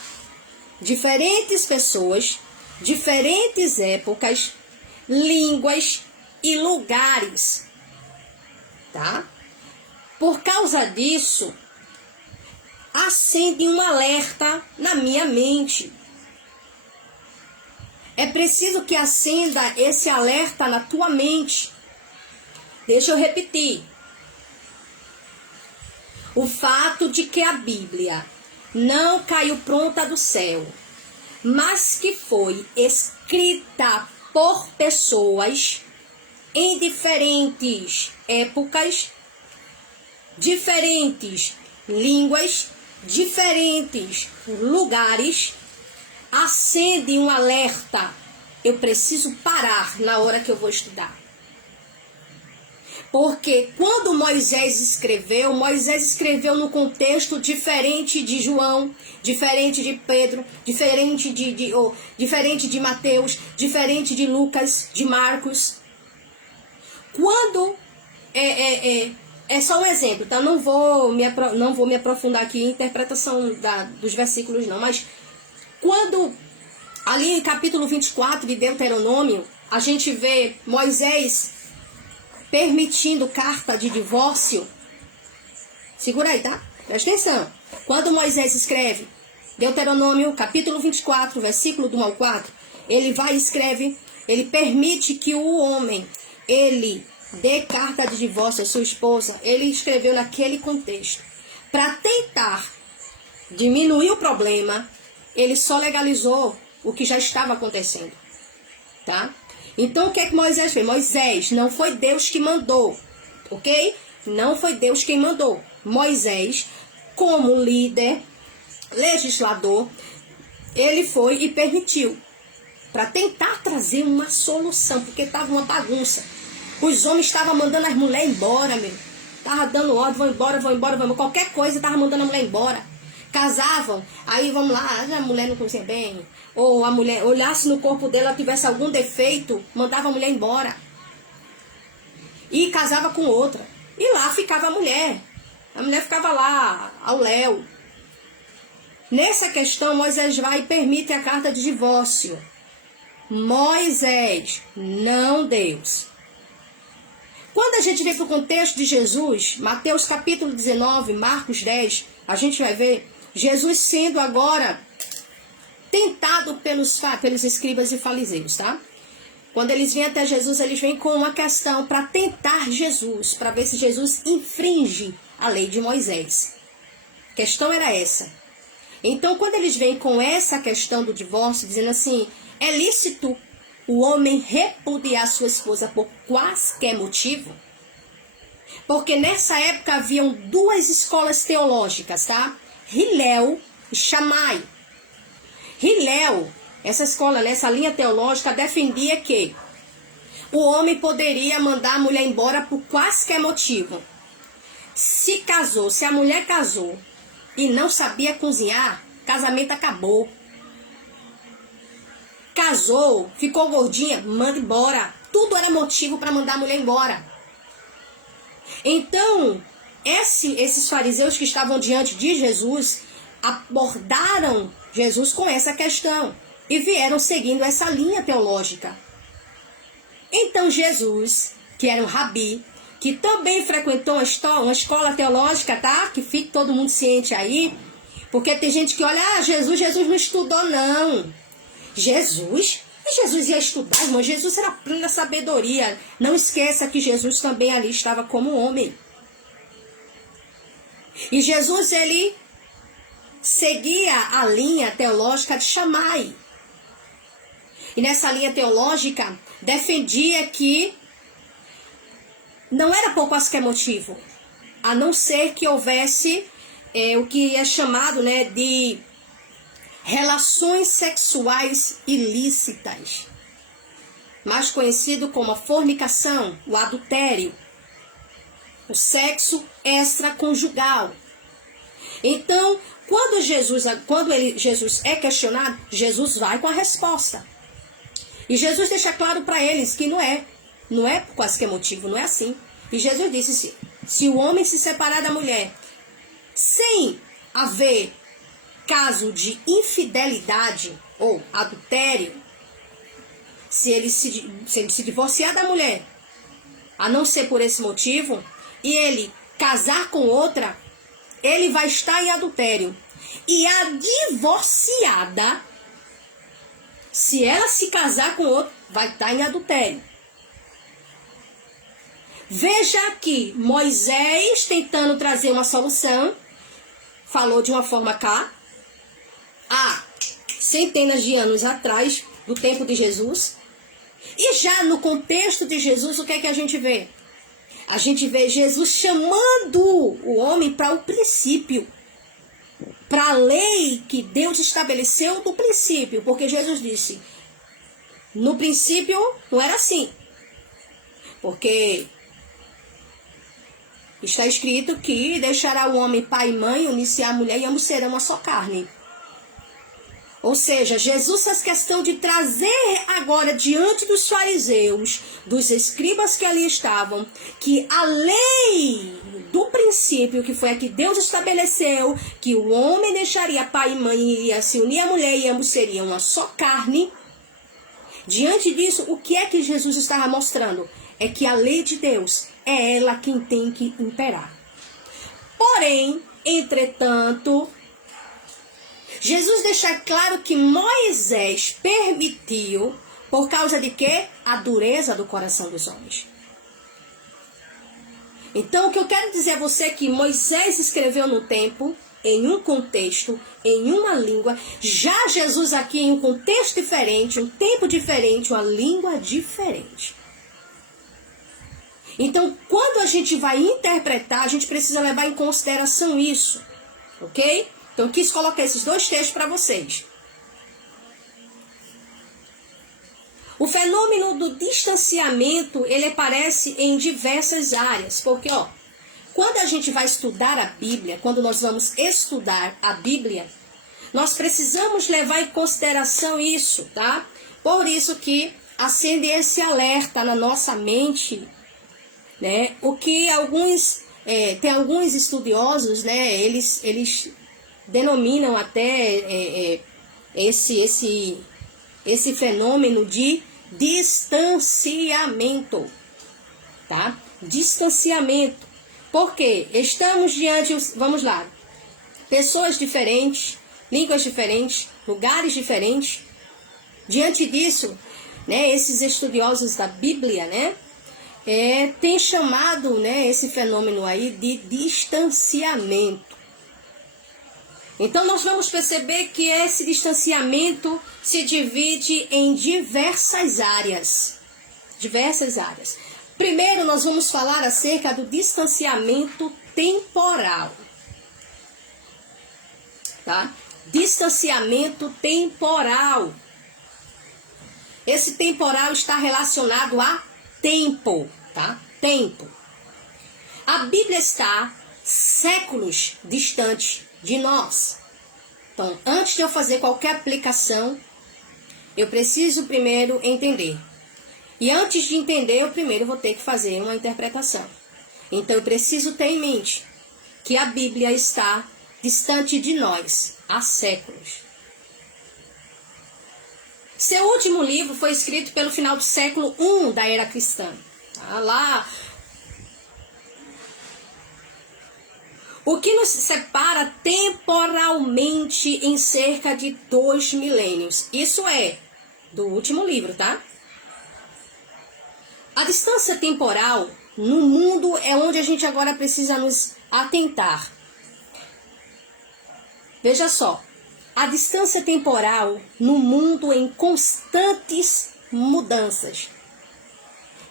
Diferentes pessoas, diferentes épocas, línguas e lugares, tá? Por causa disso, acende um alerta na minha mente. É preciso que acenda esse alerta na tua mente. Deixa eu repetir. O fato de que a Bíblia não caiu pronta do céu, mas que foi escrita por pessoas em diferentes épocas, diferentes línguas, diferentes lugares, acende um alerta. Eu preciso parar na hora que eu vou estudar. Porque quando Moisés escreveu no contexto diferente de João, diferente de Pedro, diferente de Mateus, diferente de Lucas, de Marcos. Quando É só um exemplo, tá? Não vou me aprofundar aqui em interpretação dos versículos, não. Mas quando, ali em capítulo 24 de Deuteronômio, a gente vê Moisés permitindo carta de divórcio. Segura aí, tá? Presta atenção. Quando Moisés escreve Deuteronômio, capítulo 24, versículo do 1 ao 4, ele vai e escreve, ele permite que o homem, ele dê carta de divórcio à sua esposa. Ele escreveu naquele contexto. Para tentar diminuir o problema, ele só legalizou o que já estava acontecendo. Tá? Então, o que é que Moisés fez? Moisés, não foi Deus que mandou, ok? Não foi Deus quem mandou. Moisés, como líder, legislador, ele foi e permitiu, para tentar trazer uma solução, porque estava uma bagunça. Os homens estavam mandando as mulheres embora, meu. Tava dando ordem, vão embora, vão embora, vão embora. Qualquer coisa, tava mandando a mulher embora. Casavam, aí vamos lá, a mulher não cozinha bem, ou a mulher olhasse no corpo dela, tivesse algum defeito, mandava a mulher embora. E casava com outra. E lá ficava a mulher. A mulher ficava lá, ao léu. Nessa questão, Moisés vai e permite a carta de divórcio. Moisés, não Deus. Quando a gente vem para o contexto de Jesus, Mateus capítulo 19, Marcos 10, a gente vai ver Jesus sendo agora tentado pelos escribas e fariseus, tá? Quando eles vêm até Jesus, eles vêm com uma questão para tentar Jesus, para ver se Jesus infringe a lei de Moisés. A questão era essa. Então, quando eles vêm com essa questão do divórcio, dizendo assim, é lícito o homem repudiar sua esposa por quaisquer motivo? Porque nessa época haviam duas escolas teológicas, tá? Hillel e Shammai. Hillel, essa escola, nessa linha teológica, defendia que o homem poderia mandar a mulher embora por quaisquer motivo. Se casou, se a mulher casou e não sabia cozinhar, casamento acabou. Casou, ficou gordinha, manda embora. Tudo era motivo para mandar a mulher embora. Então, esses fariseus que estavam diante de Jesus abordaram Jesus com essa questão e vieram seguindo essa linha teológica. Então Jesus, que era um rabi, que também frequentou uma escola teológica, tá? Que fique todo mundo ciente aí, porque tem gente que olha, Jesus não estudou não. Jesus ia estudar, irmão. Jesus era plena sabedoria. Não esqueça que Jesus também ali estava como homem. E Jesus, ele seguia a linha teológica de Shammai. E nessa linha teológica, defendia que não era por qualquer motivo, a não ser que houvesse o que é chamado, né, de relações sexuais ilícitas, mais conhecido como a fornicação, o adultério, o sexo extraconjugal. Então, quando Jesus é questionado, Jesus vai com a resposta. E Jesus deixa claro para eles que não é por qualquer motivo, não é assim. E Jesus disse, se o homem se separar da mulher, sem haver caso de infidelidade ou adultério, se ele se divorciar da mulher, a não ser por esse motivo, e ele casar com outra, ele vai estar em adultério. E a divorciada, se ela se casar com outro, vai estar em adultério. Veja aqui, Moisés tentando trazer uma solução, falou de uma forma cá, há centenas de anos atrás, do tempo de Jesus. E já no contexto de Jesus, o que é que a gente vê? A gente vê Jesus chamando o homem para o princípio, para a lei que Deus estabeleceu do princípio. Porque Jesus disse, no princípio não era assim. Porque está escrito que deixará o homem pai e mãe, unir-se à mulher e ambos serão uma só carne. Ou seja, Jesus faz questão de trazer agora diante dos fariseus, dos escribas que ali estavam, que a lei do princípio, que foi a que Deus estabeleceu, que o homem deixaria pai e mãe e iria se unir à mulher e ambos seriam uma só carne. Diante disso, o que é que Jesus estava mostrando? É que a lei de Deus é ela quem tem que imperar. Porém, entretanto, Jesus deixa claro que Moisés permitiu, por causa de quê? A dureza do coração dos homens. Então, o que eu quero dizer a você é que Moisés escreveu no tempo, em um contexto, em uma língua. Já Jesus aqui em um contexto diferente, um tempo diferente, uma língua diferente. Então, quando a gente vai interpretar, a gente precisa levar em consideração isso, ok? Então, eu quis colocar esses dois textos para vocês. O fenômeno do distanciamento, ele aparece em diversas áreas. Porque, quando a gente vai estudar a Bíblia, quando nós vamos estudar a Bíblia, nós precisamos levar em consideração isso, tá? Por isso que acende esse alerta na nossa mente, né? O que tem alguns estudiosos, né? Eles denominam até esse fenômeno de distanciamento, tá? Distanciamento. Porque estamos diante, vamos lá, pessoas diferentes, línguas diferentes, lugares diferentes. Diante disso, né, esses estudiosos da Bíblia, né, tem chamado, né, esse fenômeno aí de distanciamento. Então, nós vamos perceber que esse distanciamento se divide em diversas áreas. Diversas áreas. Primeiro, nós vamos falar acerca do distanciamento temporal. Tá? Distanciamento temporal. Esse temporal está relacionado a tempo, tá? Tempo. A Bíblia está séculos distante de nós. Então, antes de eu fazer qualquer aplicação, eu preciso primeiro entender. E antes de entender, eu primeiro vou ter que fazer uma interpretação. Então, eu preciso ter em mente que a Bíblia está distante de nós há séculos. Seu último livro foi escrito pelo final do século I da era cristã. Tá? Lá. O que nos separa temporalmente em cerca de 2 milênios. Isso é do último livro, tá? A distância temporal no mundo é onde a gente agora precisa nos atentar. Veja só, a distância temporal no mundo em constantes mudanças.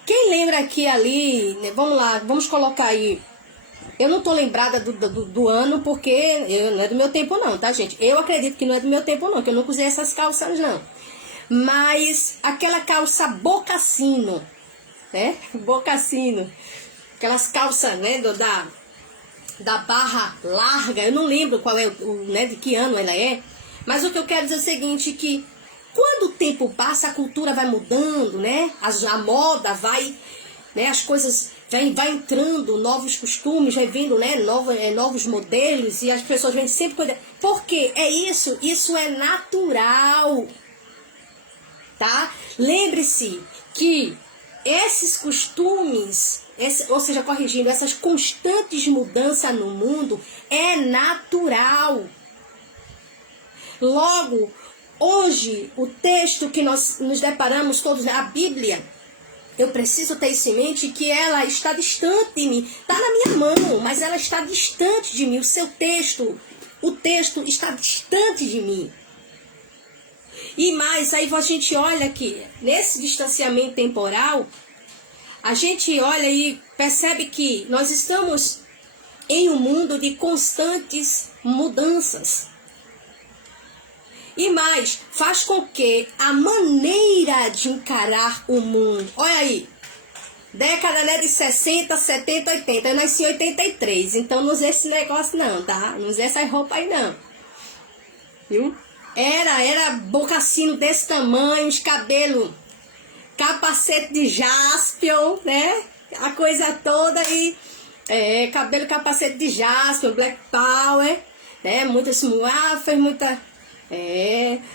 Quem lembra aqui ali, vamos lá, vamos colocar aí. Eu não tô lembrada do ano porque não é do meu tempo não, tá, gente? Eu acredito que não é do meu tempo não, que eu nunca usei essas calças não. Mas aquela calça bocassino, né? Bocassino. Aquelas calças, né, da barra larga, eu não lembro qual é né, de que ano ela é. Mas o que eu quero dizer é o seguinte, que quando o tempo passa, a cultura vai mudando, né? A moda vai, né, as coisas vai entrando, novos costumes, vai vindo, né, novos modelos, e as pessoas vêm sempre cuidar. Por quê? Isso é natural, tá? Lembre-se que esses costumes, ou seja, corrigindo, essas constantes mudanças no mundo é natural. Logo, hoje, o texto que nós nos deparamos todos, a Bíblia, eu preciso ter isso em mente que ela está distante de mim. Está na minha mão, mas ela está distante de mim. O texto está distante de mim. E mais, aí a gente olha que nesse distanciamento temporal, a gente olha e percebe que nós estamos em um mundo de constantes mudanças. E mais, faz com que a maneira de encarar o mundo... Olha aí, década, né, de 60, 70, 80. Eu nasci em 83, então não usei esse negócio não, tá? Não usei essa roupa aí não. Viu? Era bocassino desse tamanho, os cabelos, capacete de jaspion, né? A coisa toda e cabelo, capacete de jaspion, Black Power, né? Fez muita...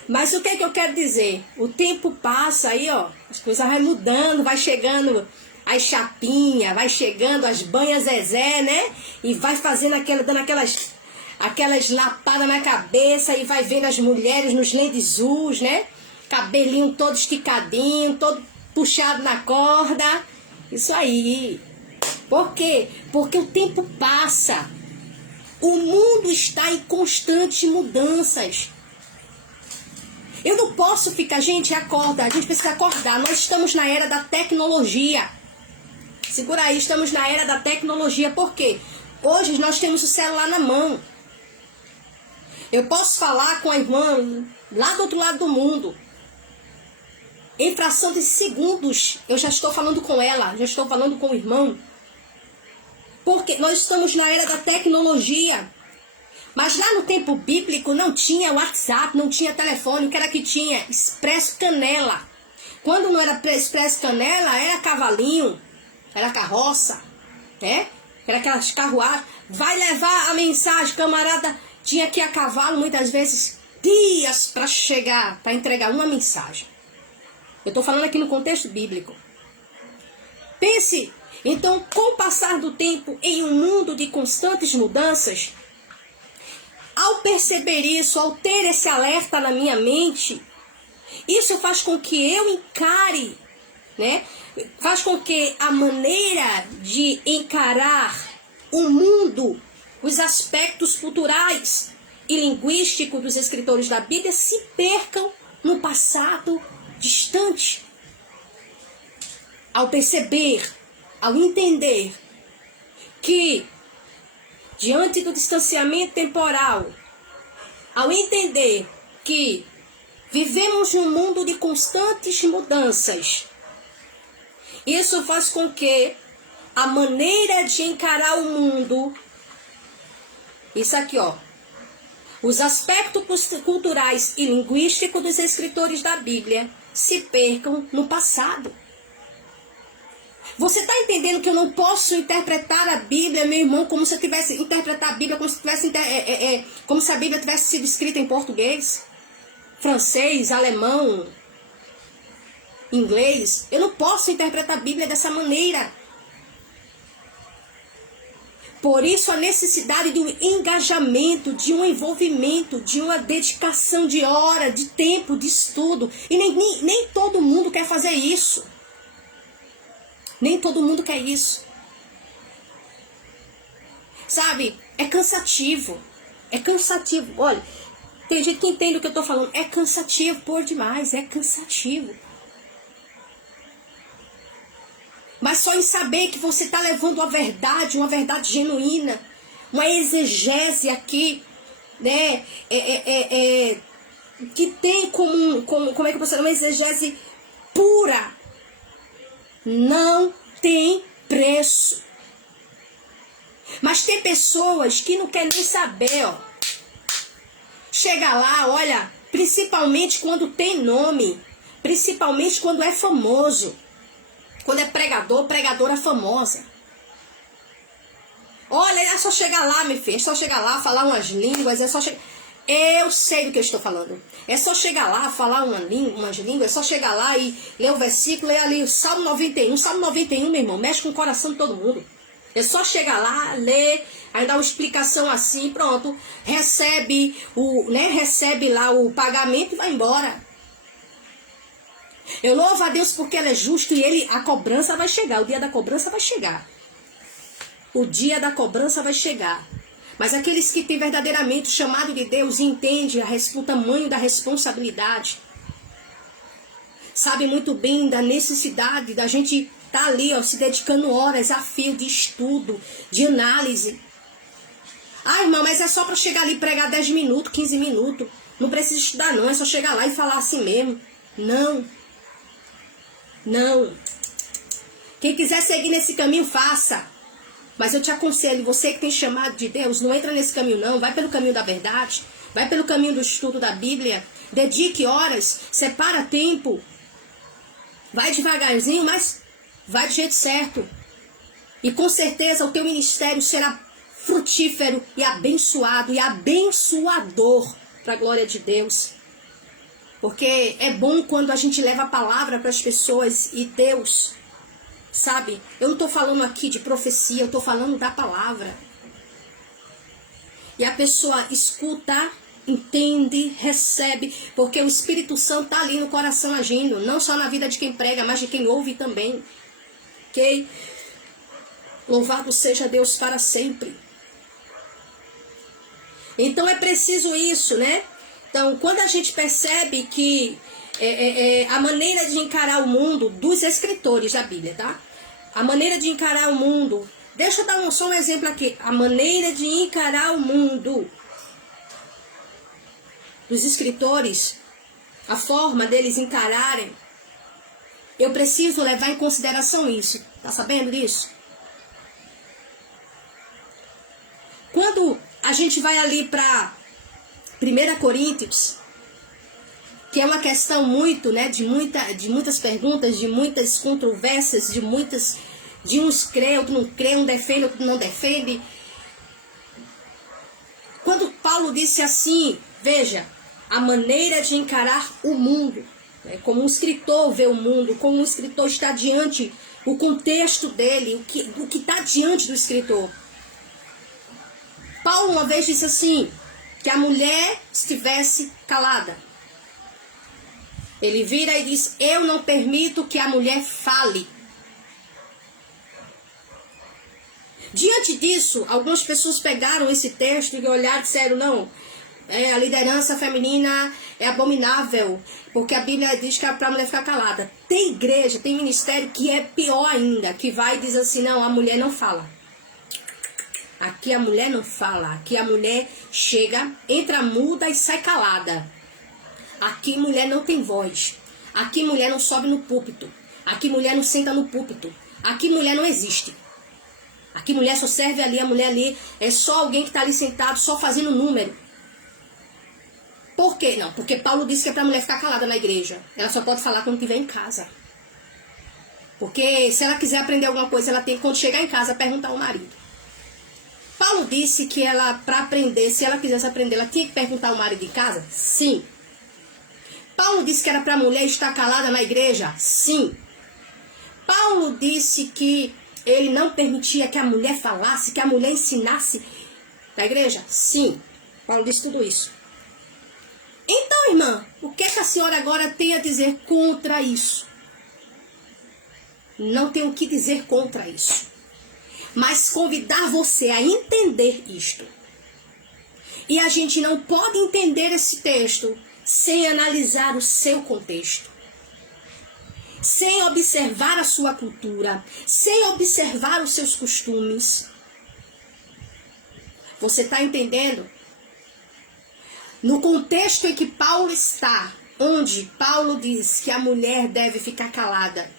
mas o que é que eu quero dizer? O tempo passa aí, ó, as coisas vai mudando, vai chegando as chapinhas, vai chegando as banhas Zezé, né? E vai fazendo dando aquelas lapadas na cabeça e vai vendo as mulheres nos lenços, né? Cabelinho todo esticadinho, todo puxado na corda. Isso aí. Por quê? Porque o tempo passa. O mundo está em constantes mudanças. Eu não posso ficar... Gente, acorda. A gente precisa acordar. Nós estamos na era da tecnologia. Segura aí, estamos na era da tecnologia. Por quê? Hoje nós temos o celular na mão. Eu posso falar com a irmã lá do outro lado do mundo. Em fração de segundos, eu já estou falando com ela, já estou falando com o irmão. Porque nós estamos na era da tecnologia. Mas lá no tempo bíblico não tinha WhatsApp, não tinha telefone. O que era que tinha? Expresso Canela. Quando não era Expresso Canela, era cavalinho, era carroça, né? Era aquelas carruagens. Vai levar a mensagem, camarada. Tinha que ir a cavalo, muitas vezes, dias para chegar, para entregar uma mensagem. Eu estou falando aqui no contexto bíblico. Pense, então, com o passar do tempo, em um mundo de constantes mudanças, ao perceber isso, ao ter esse alerta na minha mente, isso faz com que eu encare, né? Faz com que a maneira de encarar o mundo, os aspectos culturais e linguísticos dos escritores da Bíblia se percam no passado distante. Ao perceber, ao entender que, diante do distanciamento temporal, ao entender que vivemos num mundo de constantes mudanças, isso faz com que a maneira de encarar o mundo, isso aqui, ó, os aspectos culturais e linguísticos dos escritores da Bíblia se percam no passado. Você está entendendo que eu não posso interpretar a Bíblia, meu irmão, como se eu tivesse interpretar a Bíblia como se tivesse como se a Bíblia tivesse sido escrita em português, francês, alemão, inglês? Eu não posso interpretar a Bíblia dessa maneira. Por isso a necessidade de um engajamento, de um envolvimento, de uma dedicação de hora, de tempo, de estudo. E nem todo mundo quer fazer isso. Nem todo mundo quer isso. Sabe? É cansativo. É cansativo. Olha, tem gente que entende o que eu estou falando. É cansativo por demais. É cansativo. Mas só em saber que você está levando uma verdade genuína, uma exegese aqui, né? Que tem como é que eu posso dizer? Uma exegese pura. Não tem preço. Mas tem pessoas que não querem nem saber, ó. Chega lá, olha, principalmente quando tem nome, principalmente quando é famoso. Quando é pregador, pregadora famosa. Olha, é só chegar lá, meu filho. É só chegar lá, falar umas línguas. É só chegar... Eu sei do que eu estou falando. É só chegar lá, falar umas línguas. É só chegar lá e ler o versículo. Ler ali o Salmo 91. Salmo 91, meu irmão, mexe com o coração de todo mundo. É só chegar lá, ler, aí dá uma explicação assim, pronto. Recebe lá o pagamento e vai embora. Eu louvo a Deus porque Ele é justo e a cobrança vai chegar. O dia da cobrança vai chegar. O dia da cobrança vai chegar. Mas aqueles que têm verdadeiramente o chamado de Deus e entendem o tamanho da responsabilidade, sabem muito bem da necessidade da gente estar ali, ó, se dedicando horas a fio de estudo, de análise. Ah, irmã, mas é só para chegar ali e pregar 10 minutos, 15 minutos. Não precisa estudar não, é só chegar lá e falar assim mesmo. Não. Não. Quem quiser seguir nesse caminho, faça. Mas eu te aconselho, você que tem chamado de Deus, não entra nesse caminho não, vai pelo caminho da verdade. Vai pelo caminho do estudo da Bíblia. Dedique horas, separa tempo. Vai devagarzinho, mas vai do jeito certo. E com certeza o teu ministério será frutífero e abençoado e abençoador para a glória de Deus. Porque é bom quando a gente leva a palavra para as pessoas e Deus, sabe? Eu não estou falando aqui de profecia, eu estou falando da palavra. E a pessoa escuta, entende, recebe, porque o Espírito Santo está ali no coração agindo, não só na vida de quem prega, mas de quem ouve também. Ok? Louvado seja Deus para sempre. Então é preciso isso, né? Então, quando a gente percebe que a maneira de encarar o mundo dos escritores da Bíblia, tá? A maneira de encarar o mundo, deixa eu dar só um exemplo aqui. A maneira de encarar o mundo dos escritores, a forma deles encararem, eu preciso levar em consideração isso. Tá sabendo disso? Quando a gente vai ali para 1 Coríntios, que é uma questão muito, né, de muitas perguntas, de muitas controvérsias, de uns crê, outro não crê, um defende, outro não defende. Quando Paulo disse assim, veja, a maneira de encarar o mundo, né, como um escritor vê o mundo, como um escritor está diante, o contexto dele, o que está diante do escritor. Paulo uma vez disse assim, que a mulher estivesse calada. Ele vira e diz, eu não permito que a mulher fale. Diante disso, algumas pessoas pegaram esse texto e olharam e disseram, não, a liderança feminina é abominável, porque a Bíblia diz que é para a mulher ficar calada. Tem igreja, tem ministério que é pior ainda, que vai e diz assim, não, a mulher não fala. Aqui a mulher não fala, aqui a mulher chega, entra muda e sai calada. Aqui mulher não tem voz, aqui mulher não sobe no púlpito, aqui mulher não senta no púlpito, aqui mulher não existe. Aqui mulher só serve ali, a mulher ali é só alguém que está ali sentado, só fazendo número. Por quê? Não, porque Paulo disse que é para a mulher ficar calada na igreja. Ela só pode falar quando estiver em casa. Porque se ela quiser aprender alguma coisa, ela tem que, quando chegar em casa, perguntar ao marido. Paulo disse que ela, para aprender, se ela quisesse aprender, ela tinha que perguntar ao marido em casa? Sim. Paulo disse que era para a mulher estar calada na igreja? Sim. Paulo disse que ele não permitia que a mulher falasse, que a mulher ensinasse na igreja? Sim. Paulo disse tudo isso. Então, irmã, o que a senhora agora tem a dizer contra isso? Não tenho o que dizer contra isso. Mas convidar você a entender isto. E a gente não pode entender esse texto sem analisar o seu contexto. Sem observar a sua cultura. Sem observar os seus costumes. Você está entendendo? No contexto em que Paulo está, onde Paulo diz que a mulher deve ficar calada.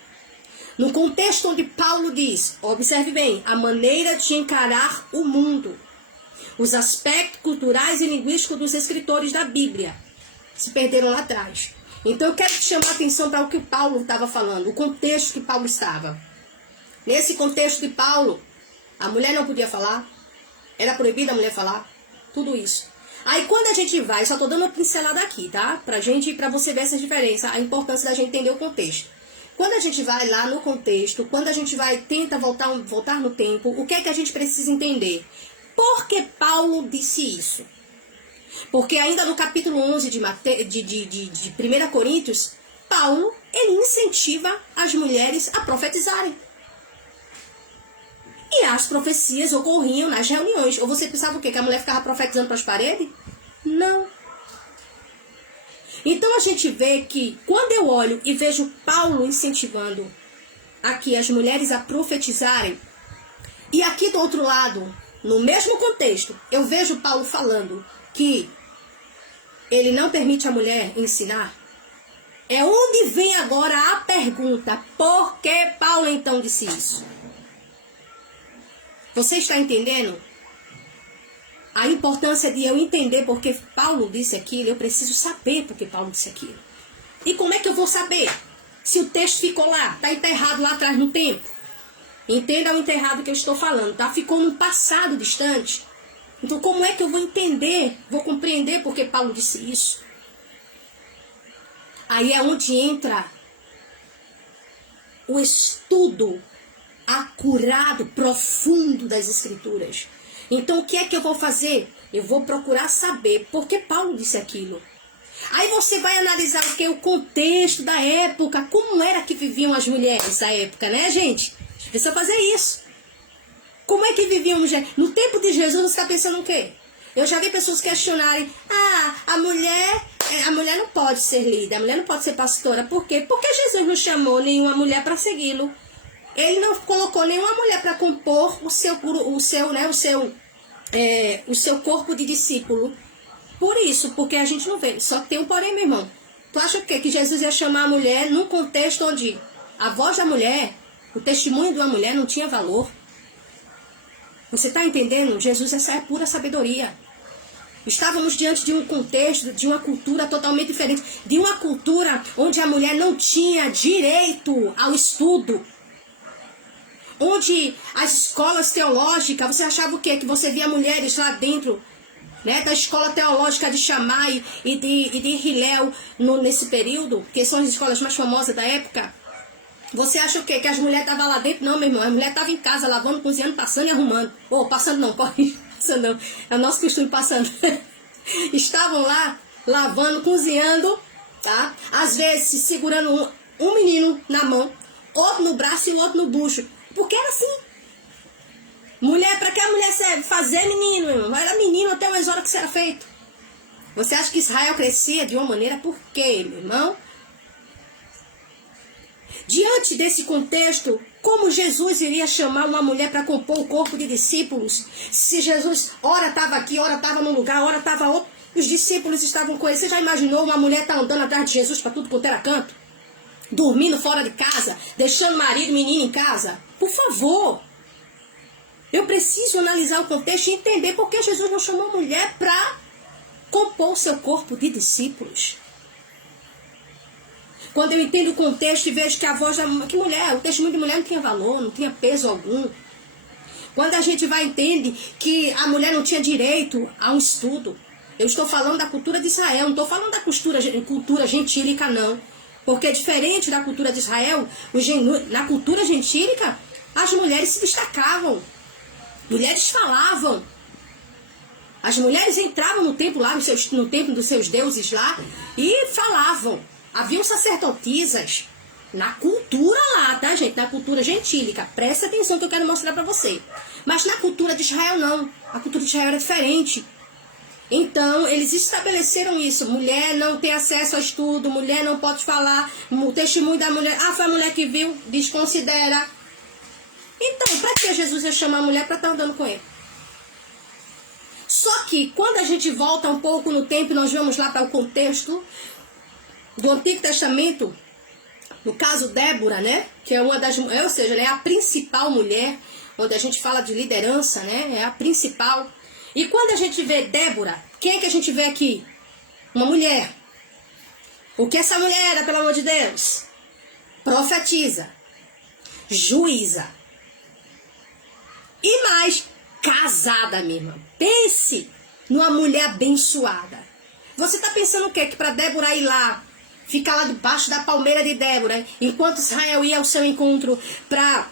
No contexto onde Paulo diz, observe bem, a maneira de encarar o mundo. Os aspectos culturais e linguísticos dos escritores da Bíblia se perderam lá atrás. Então eu quero te chamar a atenção para o que Paulo estava falando, o contexto que Paulo estava. Nesse contexto de Paulo, a mulher não podia falar, era proibida a mulher falar, tudo isso. Aí quando a gente vai, só estou dando uma pincelada aqui, tá? Para você ver essa diferença, a importância da gente entender o contexto. Quando a gente vai lá no contexto, quando a gente tenta voltar no tempo, o que é que a gente precisa entender? Por que Paulo disse isso? Porque ainda no capítulo 11 de 1 Coríntios, Paulo, ele incentiva as mulheres a profetizarem. E as profecias ocorriam nas reuniões. Ou você pensava o quê? Que a mulher ficava profetizando para as paredes? Não. Então a gente vê que quando eu olho e vejo Paulo incentivando aqui as mulheres a profetizarem, e aqui do outro lado, no mesmo contexto, eu vejo Paulo falando que ele não permite a mulher ensinar, é onde vem agora a pergunta, por que Paulo então disse isso? Você está entendendo? a importância de eu entender porque Paulo disse aquilo, eu preciso saber porque Paulo disse aquilo. E como é que eu vou saber? Se o texto ficou lá, está enterrado lá atrás no tempo. Entenda o enterrado que eu estou falando, tá? Ficou no passado distante. Então como é que eu vou entender, vou compreender porque Paulo disse isso? Aí é onde entra o estudo acurado, profundo das Escrituras. Então o que é que eu vou fazer? Eu vou procurar saber por que Paulo disse aquilo. Aí você vai analisar o que? O contexto da época, como era que viviam as mulheres da época, né, gente? A gente precisa fazer isso. Como é que viviam as mulheres? No tempo de Jesus, você está pensando o quê? Eu já vi pessoas questionarem, a mulher não pode ser líder, a mulher não pode ser pastora. Por quê? Porque Jesus não chamou nenhuma mulher para segui-lo. Ele não colocou nenhuma mulher para compor o seu corpo de discípulo. Por isso, porque a gente não vê. Só que tem um porém, meu irmão. Tu acha o quê? Que Jesus ia chamar a mulher num contexto onde a voz da mulher, o testemunho de uma mulher não tinha valor? Você está entendendo? Jesus, essa é pura sabedoria. Estávamos diante de um contexto, de uma cultura totalmente diferente. De uma cultura onde a mulher não tinha direito ao estudo. Onde as escolas teológicas, você achava o quê? Que você via mulheres lá dentro, né, da escola teológica de Shammai e de Hillel nesse período, que são as escolas mais famosas da época. Você acha o quê? Que as mulheres estavam lá dentro? Não, meu irmão, a mulher estava em casa, lavando, cozinhando, passando e arrumando. Passando não, corre, passando não. É o nosso costume passando. Estavam lá, lavando, cozinhando, tá? Às vezes segurando um menino na mão, outro no braço e o outro no bucho. Porque era assim. Mulher, para que a mulher serve? Fazer menino, irmão. Era menino até umas horas que isso era feito. Você acha que Israel crescia de uma maneira? Por quê, meu irmão? Diante desse contexto, como Jesus iria chamar uma mulher para compor o corpo de discípulos? Se Jesus, ora estava aqui, ora estava num lugar, ora estava outro, os discípulos estavam com ele. Você já imaginou uma mulher tá andando atrás de Jesus para tudo quanto era canto? Dormindo fora de casa, deixando marido e menino em casa? Por favor! Eu preciso analisar o contexto e entender por que Jesus não chamou a mulher para compor o seu corpo de discípulos. Quando eu entendo o contexto e vejo que a voz da mulher, o testemunho de mulher não tinha valor, não tinha peso algum. Quando a gente vai entender que a mulher não tinha direito a um estudo. Eu estou falando da cultura de Israel, não estou falando da cultura gentílica, não. Porque diferente da cultura de Israel, na cultura gentílica, as mulheres se destacavam. Mulheres falavam. As mulheres entravam no templo lá, no templo dos seus deuses lá, e falavam. Haviam sacerdotisas na cultura lá, tá, gente? Na cultura gentílica. Presta atenção que eu quero mostrar pra você. Mas na cultura de Israel, não. A cultura de Israel era diferente. Então, eles estabeleceram isso. Mulher não tem acesso a estudo, mulher não pode falar. O testemunho da mulher, foi a mulher que viu, desconsidera. Então, para que Jesus ia chamar a mulher para estar andando com ele? Só que, quando a gente volta um pouco no tempo, nós vamos lá para o contexto do Antigo Testamento, no caso Débora, né? Que é uma das, ou seja, ela é a principal mulher, onde a gente fala de liderança, né? É a principal. E quando a gente vê Débora, quem é que a gente vê aqui? Uma mulher. O que essa mulher era, pelo amor de Deus? Profetiza, juíza. E mais, casada, minha irmã. Pense numa mulher abençoada. Você está pensando o quê? Que para Débora ir lá, ficar lá debaixo da palmeira de Débora, enquanto Israel ia ao seu encontro para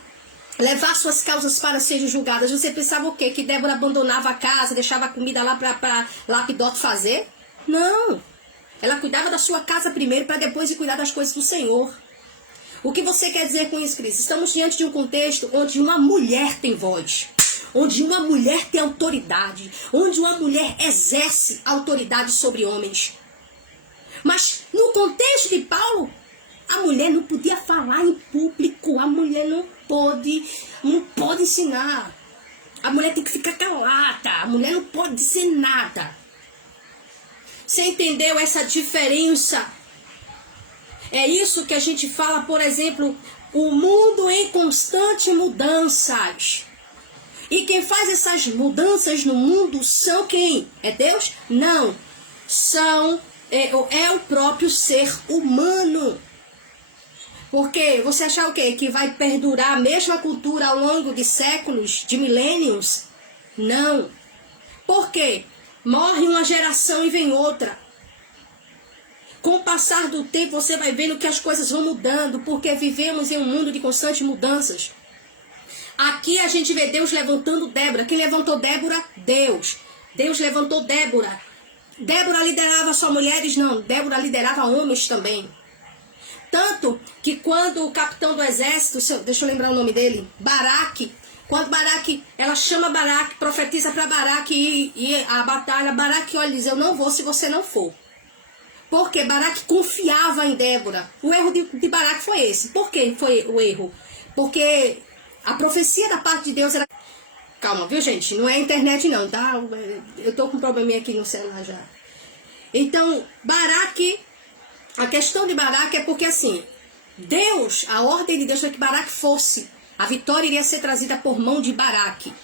levar suas causas para serem julgadas, você pensava o quê? Que Débora abandonava a casa, deixava a comida lá para Lapidote fazer? Não. Ela cuidava da sua casa primeiro, para depois ir cuidar das coisas do Senhor. O que você quer dizer com isso, Cris? Estamos diante de um contexto onde uma mulher tem voz, onde uma mulher tem autoridade, onde uma mulher exerce autoridade sobre homens. Mas no contexto de Paulo, a mulher não podia falar em público, a mulher não pode ensinar. A mulher tem que ficar calada, a mulher não pode dizer nada. Você entendeu essa diferença? É isso que a gente fala, por exemplo, o mundo em constante mudanças. E quem faz essas mudanças no mundo são quem? É Deus? Não. É o próprio ser humano. Porque você achar o quê? Que vai perdurar a mesma cultura ao longo de séculos, de milênios? Não. Por quê? Morre uma geração e vem outra. Com o passar do tempo, você vai vendo que as coisas vão mudando, porque vivemos em um mundo de constantes mudanças. Aqui a gente vê Deus levantando Débora. Quem levantou Débora? Deus. Deus levantou Débora. Débora liderava só mulheres? Não. Débora liderava homens também. Tanto que quando o capitão do exército, deixa eu lembrar o nome dele, Baraque, quando Baraque, ela chama Baraque, profetiza para Baraque ir à batalha, Baraque olha e diz, eu não vou se você não for. Porque Baraque confiava em Débora. O erro de Baraque foi esse. Por que foi o erro? Porque a profecia da parte de Deus era... Calma, viu, gente? Não é internet não, tá? Eu tô com um probleminha aqui no celular já. Então, Baraque... A questão de Baraque é porque, assim, Deus, a ordem de Deus foi que Baraque fosse. A vitória iria ser trazida por mão de Baraque.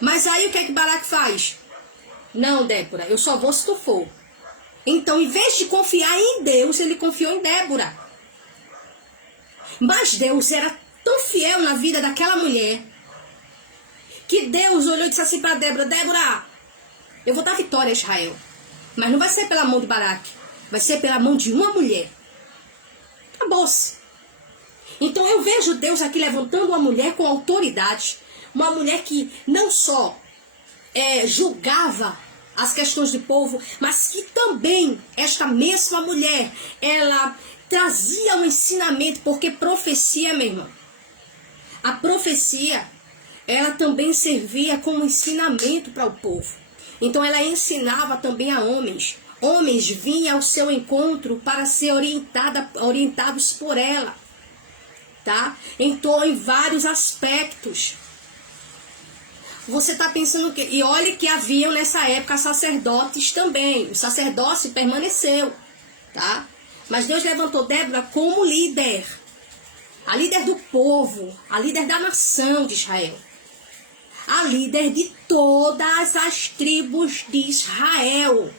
Mas aí o que é que Baraque faz? Não, Débora, eu só vou se tu for. Então, em vez de confiar em Deus, ele confiou em Débora. Mas Deus era tão fiel na vida daquela mulher, que Deus olhou e disse assim para Débora, Débora, eu vou dar vitória a Israel. Mas não vai ser pela mão de Baraque. Vai ser pela mão de uma mulher. Acabou-se. Então eu vejo Deus aqui levantando uma mulher com autoridade. Uma mulher que não só julgava as questões do povo, mas que também esta mesma mulher, ela trazia um ensinamento, porque profecia, meu irmão. A profecia, ela também servia como ensinamento para o povo. Então ela ensinava também a homens. Homens vinham ao seu encontro para ser orientados por ela, tá? Então, em vários aspectos. Você está pensando o quê? E olha que haviam nessa época sacerdotes também. O sacerdócio permaneceu, tá? Mas Deus levantou Débora como líder. A líder do povo, a líder da nação de Israel. A líder de todas as tribos de Israel.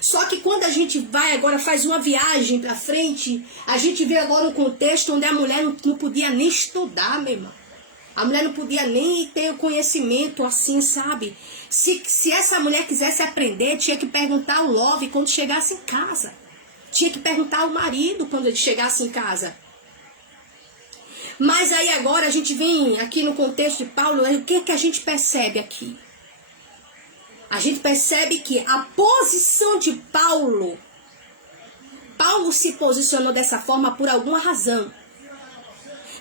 Só que quando a gente vai agora, faz uma viagem para frente, a gente vê agora um contexto onde a mulher não podia nem estudar, meu irmão. A mulher não podia nem ter o conhecimento assim, sabe? Se essa mulher quisesse aprender, tinha que perguntar ao Love quando chegasse em casa. Tinha que perguntar ao marido quando ele chegasse em casa. Mas aí agora a gente vem aqui no contexto de Paulo, o que a gente percebe aqui? A gente percebe que a posição de Paulo se posicionou dessa forma por alguma razão.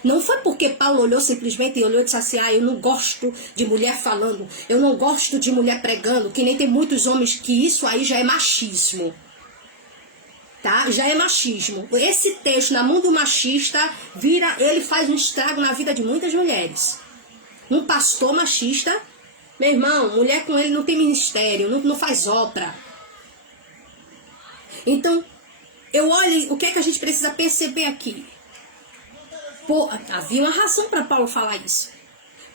Não foi porque Paulo olhou simplesmente e olhou e disse assim, eu não gosto de mulher falando, eu não gosto de mulher pregando, que nem tem muitos homens que isso aí já é machismo. Tá? Já é machismo. Esse texto na mão do machista, ele faz um estrago na vida de muitas mulheres. Um pastor machista... Meu irmão, mulher com ele não tem ministério, não faz obra. Então, eu olho, o que é que a gente precisa perceber aqui? Havia uma razão para Paulo falar isso.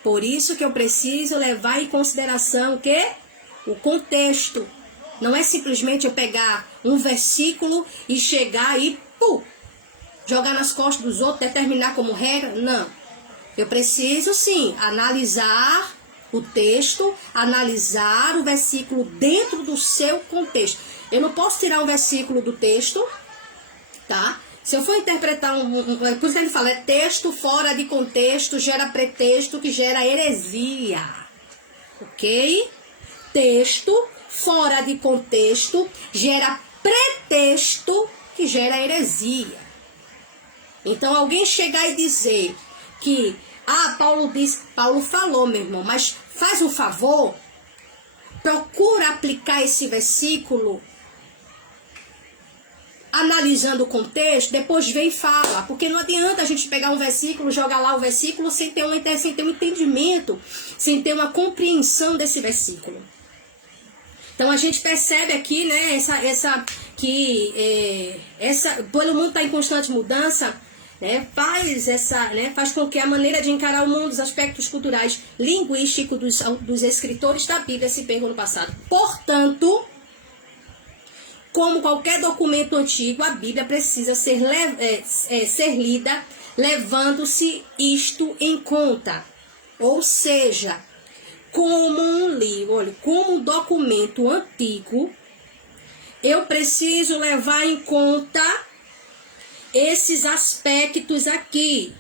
Por isso que eu preciso levar em consideração o quê? O contexto. Não é simplesmente eu pegar um versículo e chegar e jogar nas costas dos outros, determinar como regra. Não. Eu preciso, sim, analisar o texto, analisar o versículo dentro do seu contexto. Eu não posso tirar um versículo do texto, tá? Se eu for interpretar por isso ele fala, texto fora de contexto gera pretexto que gera heresia. Ok? Texto fora de contexto gera pretexto que gera heresia. Então alguém chegar e dizer que Paulo falou, meu irmão, mas faz um favor, procura aplicar esse versículo, analisando o contexto, depois vem e fala, porque não adianta a gente pegar um versículo, jogar lá o versículo sem ter um entendimento, sem ter uma compreensão desse versículo. Então a gente percebe aqui, né, pelo mundo está em constante mudança. né, faz com que a maneira de encarar o mundo, os aspectos culturais, linguísticos dos escritores da Bíblia se percam no passado. Portanto, como qualquer documento antigo, a Bíblia precisa ser lida levando-se isto em conta. Ou seja, como um livro, olha, como um documento antigo, eu preciso levar em conta esses aspectos aqui.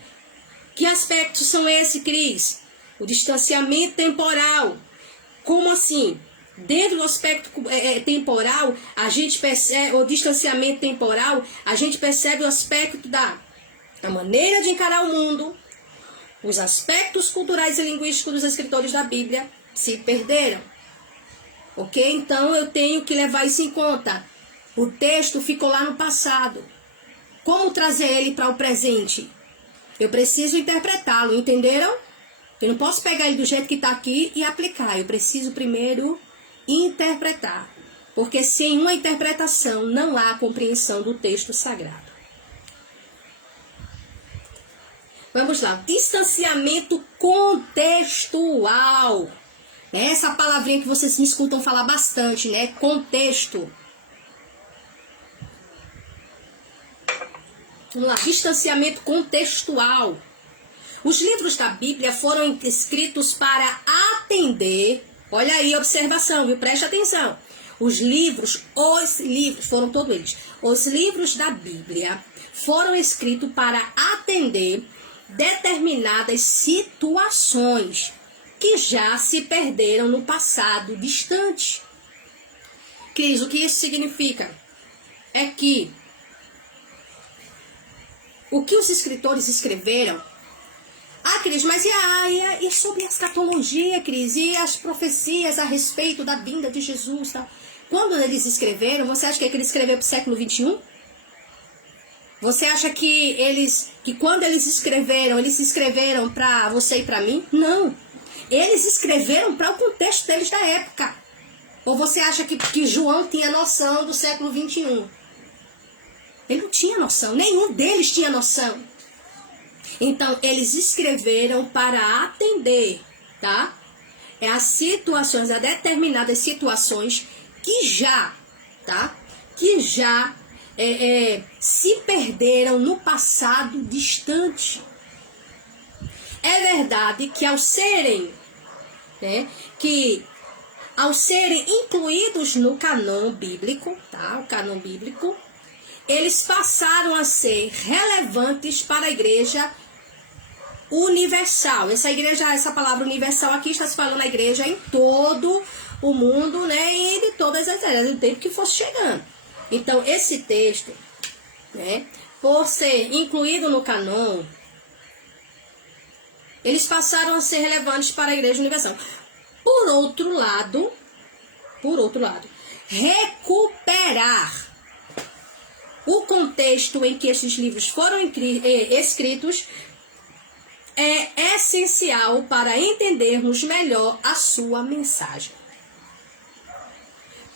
Que aspectos são esses, Cris? O distanciamento temporal. Como assim? Dentro do aspecto temporal, a gente percebe o distanciamento temporal, a gente percebe o aspecto da maneira de encarar o mundo, os aspectos culturais e linguísticos dos escritores da Bíblia se perderam. Ok? Então eu tenho que levar isso em conta. O texto ficou lá no passado. Como trazer ele para o presente? Eu preciso interpretá-lo, entenderam? Eu não posso pegar ele do jeito que está aqui e aplicar. Eu preciso primeiro interpretar. Porque sem uma interpretação não há compreensão do texto sagrado. Vamos lá. Distanciamento contextual. Essa palavrinha que vocês me escutam falar bastante, né? Contexto. Vamos lá. Distanciamento contextual. Os livros da Bíblia foram escritos para atender. Olha aí, observação, viu? Preste atenção. Os livros foram todos eles. Os livros da Bíblia foram escritos para atender determinadas situações que já se perderam no passado distante. Cris, o que isso significa? É que o que os escritores escreveram... Cris, mas e sobre a escatologia, Cris? E as profecias a respeito da vinda de Jesus? Tá? Quando eles escreveram, você acha que eles escreveram para o século XXI? Você acha que quando eles escreveram para você e para mim? Não. Eles escreveram para o contexto deles da época. Ou você acha que João tinha noção do século XXI? Ele não tinha noção. Nenhum deles tinha noção. Então, eles escreveram para atender, tá? As situações, a determinadas situações que já se perderam no passado distante. É verdade que ao serem incluídos no canon bíblico, tá? O canon bíblico, eles passaram a ser relevantes para a igreja universal. Essa palavra universal aqui está se falando a igreja em todo o mundo, né? E de todas as áreas, do tempo que fosse chegando. Então, esse texto, né, por ser incluído no canon, eles passaram a ser relevantes para a igreja universal. Por outro lado, recuperar o contexto em que esses livros foram escritos é essencial para entendermos melhor a sua mensagem.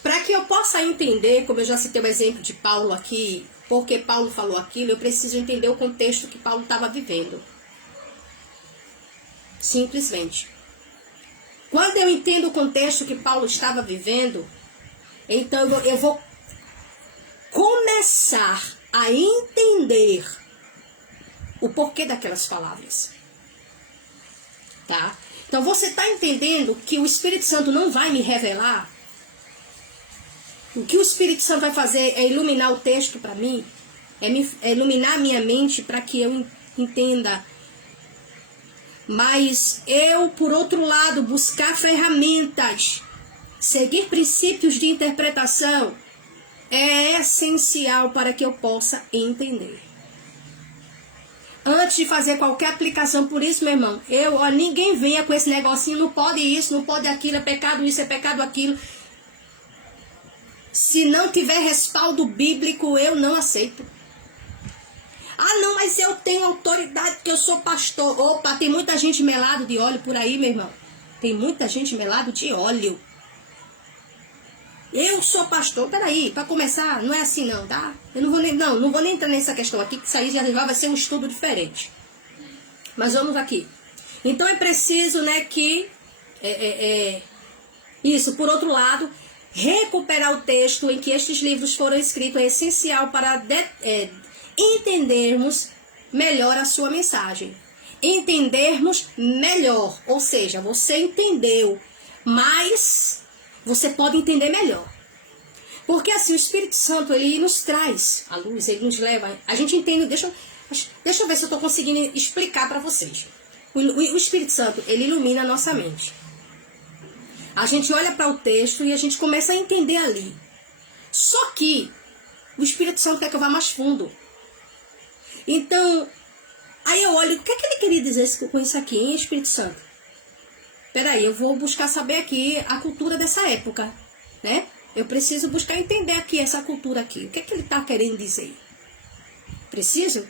Para que eu possa entender, como eu já citei o exemplo de Paulo aqui, porque Paulo falou aquilo, eu preciso entender o contexto que Paulo estava vivendo. Simplesmente. Quando eu entendo o contexto que Paulo estava vivendo, então eu vou começar a entender o porquê daquelas palavras. Tá? Então você está entendendo que o Espírito Santo não vai me revelar? O que o Espírito Santo vai fazer é iluminar o texto para mim, é iluminar a minha mente para que eu entenda. Mas eu, por outro lado, buscar ferramentas, seguir princípios de interpretação, é essencial para que eu possa entender. Antes de fazer qualquer aplicação, por isso, meu irmão, ninguém venha com esse negocinho, não pode isso, não pode aquilo, é pecado isso, é pecado aquilo. Se não tiver respaldo bíblico, eu não aceito. Não, mas eu tenho autoridade porque eu sou pastor. Opa, tem muita gente melado de óleo por aí, meu irmão. Tem muita gente melado de óleo. Eu sou pastor, peraí, para começar, não é assim não, tá? Eu não vou nem entrar nessa questão aqui, que isso aí já vai ser um estudo diferente. Mas vamos aqui. Então é preciso, né, que isso, por outro lado, recuperar o texto em que estes livros foram escritos é essencial para entendermos melhor a sua mensagem. Entendermos melhor, ou seja, você entendeu, mas você pode entender melhor. Porque assim, o Espírito Santo, ele nos traz a luz, ele nos leva, a gente entende, deixa eu ver se eu estou conseguindo explicar para vocês. O Espírito Santo, ele ilumina a nossa mente. A gente olha para o texto e a gente começa a entender ali. Só que o Espírito Santo quer que eu vá mais fundo. Então, aí eu olho, o que é que ele queria dizer com isso aqui, hein, Espírito Santo? Peraí, eu vou buscar saber aqui a cultura dessa época, né? Eu preciso buscar entender aqui essa cultura aqui. O que é que ele está querendo dizer? Preciso?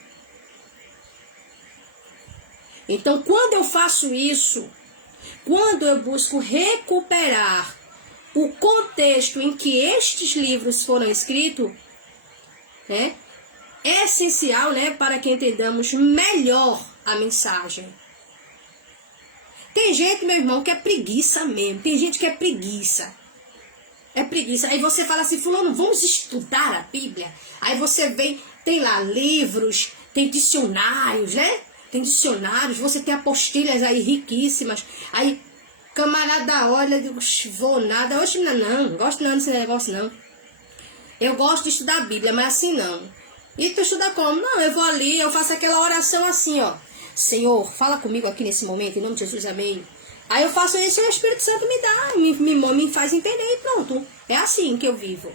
Então, quando eu faço isso, quando eu busco recuperar o contexto em que estes livros foram escritos, né, é essencial, né, para que entendamos melhor a mensagem. Tem gente, meu irmão, que é preguiça mesmo. Tem gente que é preguiça. É preguiça. Aí você fala assim, fulano, vamos estudar a Bíblia? Aí você vem, tem lá livros, tem dicionários, né? Tem dicionários, você tem apostilhas aí riquíssimas. Aí, camarada olha, eu digo, vou nada. Hoje não gosto não desse negócio não. Eu gosto de estudar a Bíblia, mas assim não. E tu estuda como? Não, eu vou ali, eu faço aquela oração assim, ó. Senhor, fala comigo aqui nesse momento, em nome de Jesus, amém. Aí eu faço isso e o Espírito Santo me dá, me faz entender e pronto. É assim que eu vivo.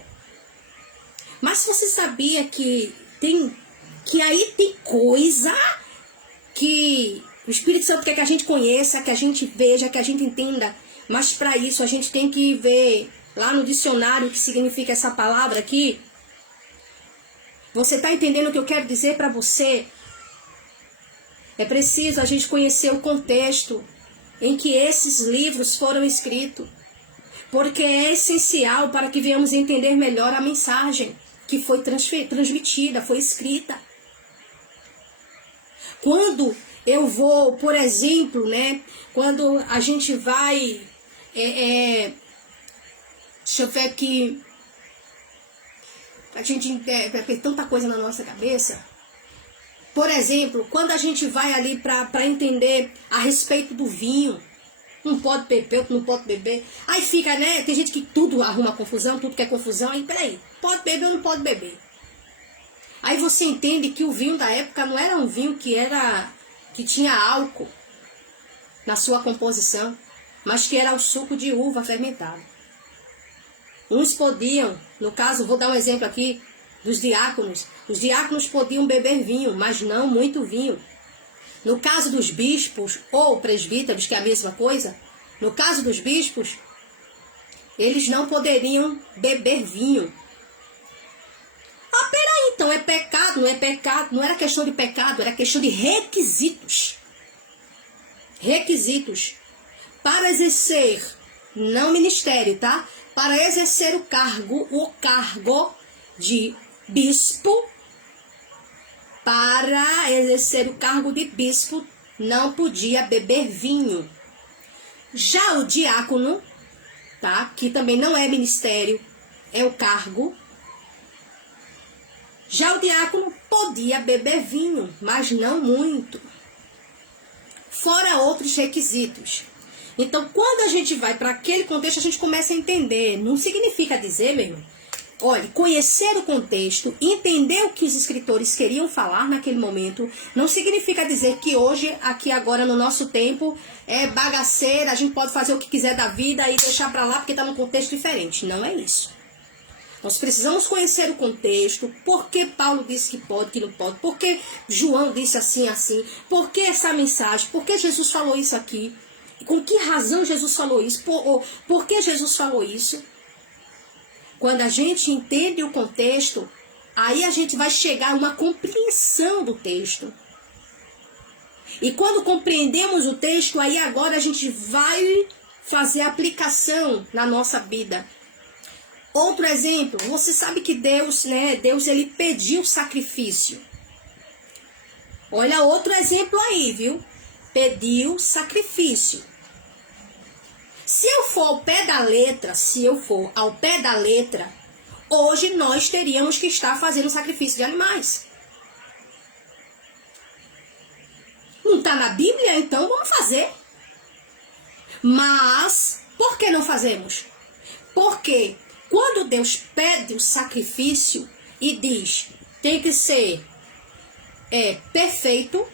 Mas você sabia que aí tem coisa que o Espírito Santo quer que a gente conheça, que a gente veja, que a gente entenda. Mas para isso a gente tem que ver lá no dicionário o que significa essa palavra aqui. Você está entendendo o que eu quero dizer para você? É preciso a gente conhecer o contexto em que esses livros foram escritos. Porque é essencial para que venhamos entender melhor a mensagem que foi transmitida, foi escrita. Quando eu vou, por exemplo, né, quando a gente vai, deixa eu ver aqui, a gente tem tanta coisa na nossa cabeça. Por exemplo, quando a gente vai ali para entender a respeito do vinho, um pode beber, outro não pode beber. Aí fica, né? Tem gente que tudo arruma confusão, tudo quer confusão. Aí, peraí, pode beber ou não pode beber? Aí você entende que o vinho da época não era um vinho que tinha álcool na sua composição, mas que era o suco de uva fermentado. Uns podiam, no caso, vou dar um exemplo aqui, dos diáconos. Os diáconos podiam beber vinho, mas não muito vinho. No caso dos bispos ou presbíteros, que é a mesma coisa, no caso dos bispos, eles não poderiam beber vinho. Ah, peraí, então é pecado, não é pecado? Não era questão de pecado, era questão de requisitos. Requisitos. Para exercer, não ministério, tá? Para exercer o cargo de bispo, para exercer o cargo de bispo, não podia beber vinho. Já o diácono, tá? Que também não é ministério, é o cargo. Já o diácono podia beber vinho, mas não muito. Fora outros requisitos. Então, quando a gente vai para aquele contexto, a gente começa a entender. Não significa dizer, meu irmão, olha, conhecer o contexto, entender o que os escritores queriam falar naquele momento, não significa dizer que hoje, aqui agora no nosso tempo, é bagaceira, a gente pode fazer o que quiser da vida e deixar para lá porque está num contexto diferente. Não é isso. Nós precisamos conhecer o contexto, por que Paulo disse que pode, que não pode, por que João disse assim, assim, por que essa mensagem, por que Jesus falou isso aqui, com que razão Jesus falou isso, por que Jesus falou isso. Quando a gente entende o contexto, aí a gente vai chegar a uma compreensão do texto. E quando compreendemos o texto, aí agora a gente vai fazer aplicação na nossa vida. Outro exemplo, você sabe que Deus, né? Deus, ele pediu sacrifício. Olha outro exemplo aí, viu? Pediu sacrifício. Se eu for ao pé da letra, hoje nós teríamos que estar fazendo sacrifício de animais. Não está na Bíblia? Então vamos fazer. Mas, por que não fazemos? Porque quando Deus pede o sacrifício e diz, tem que ser perfeito,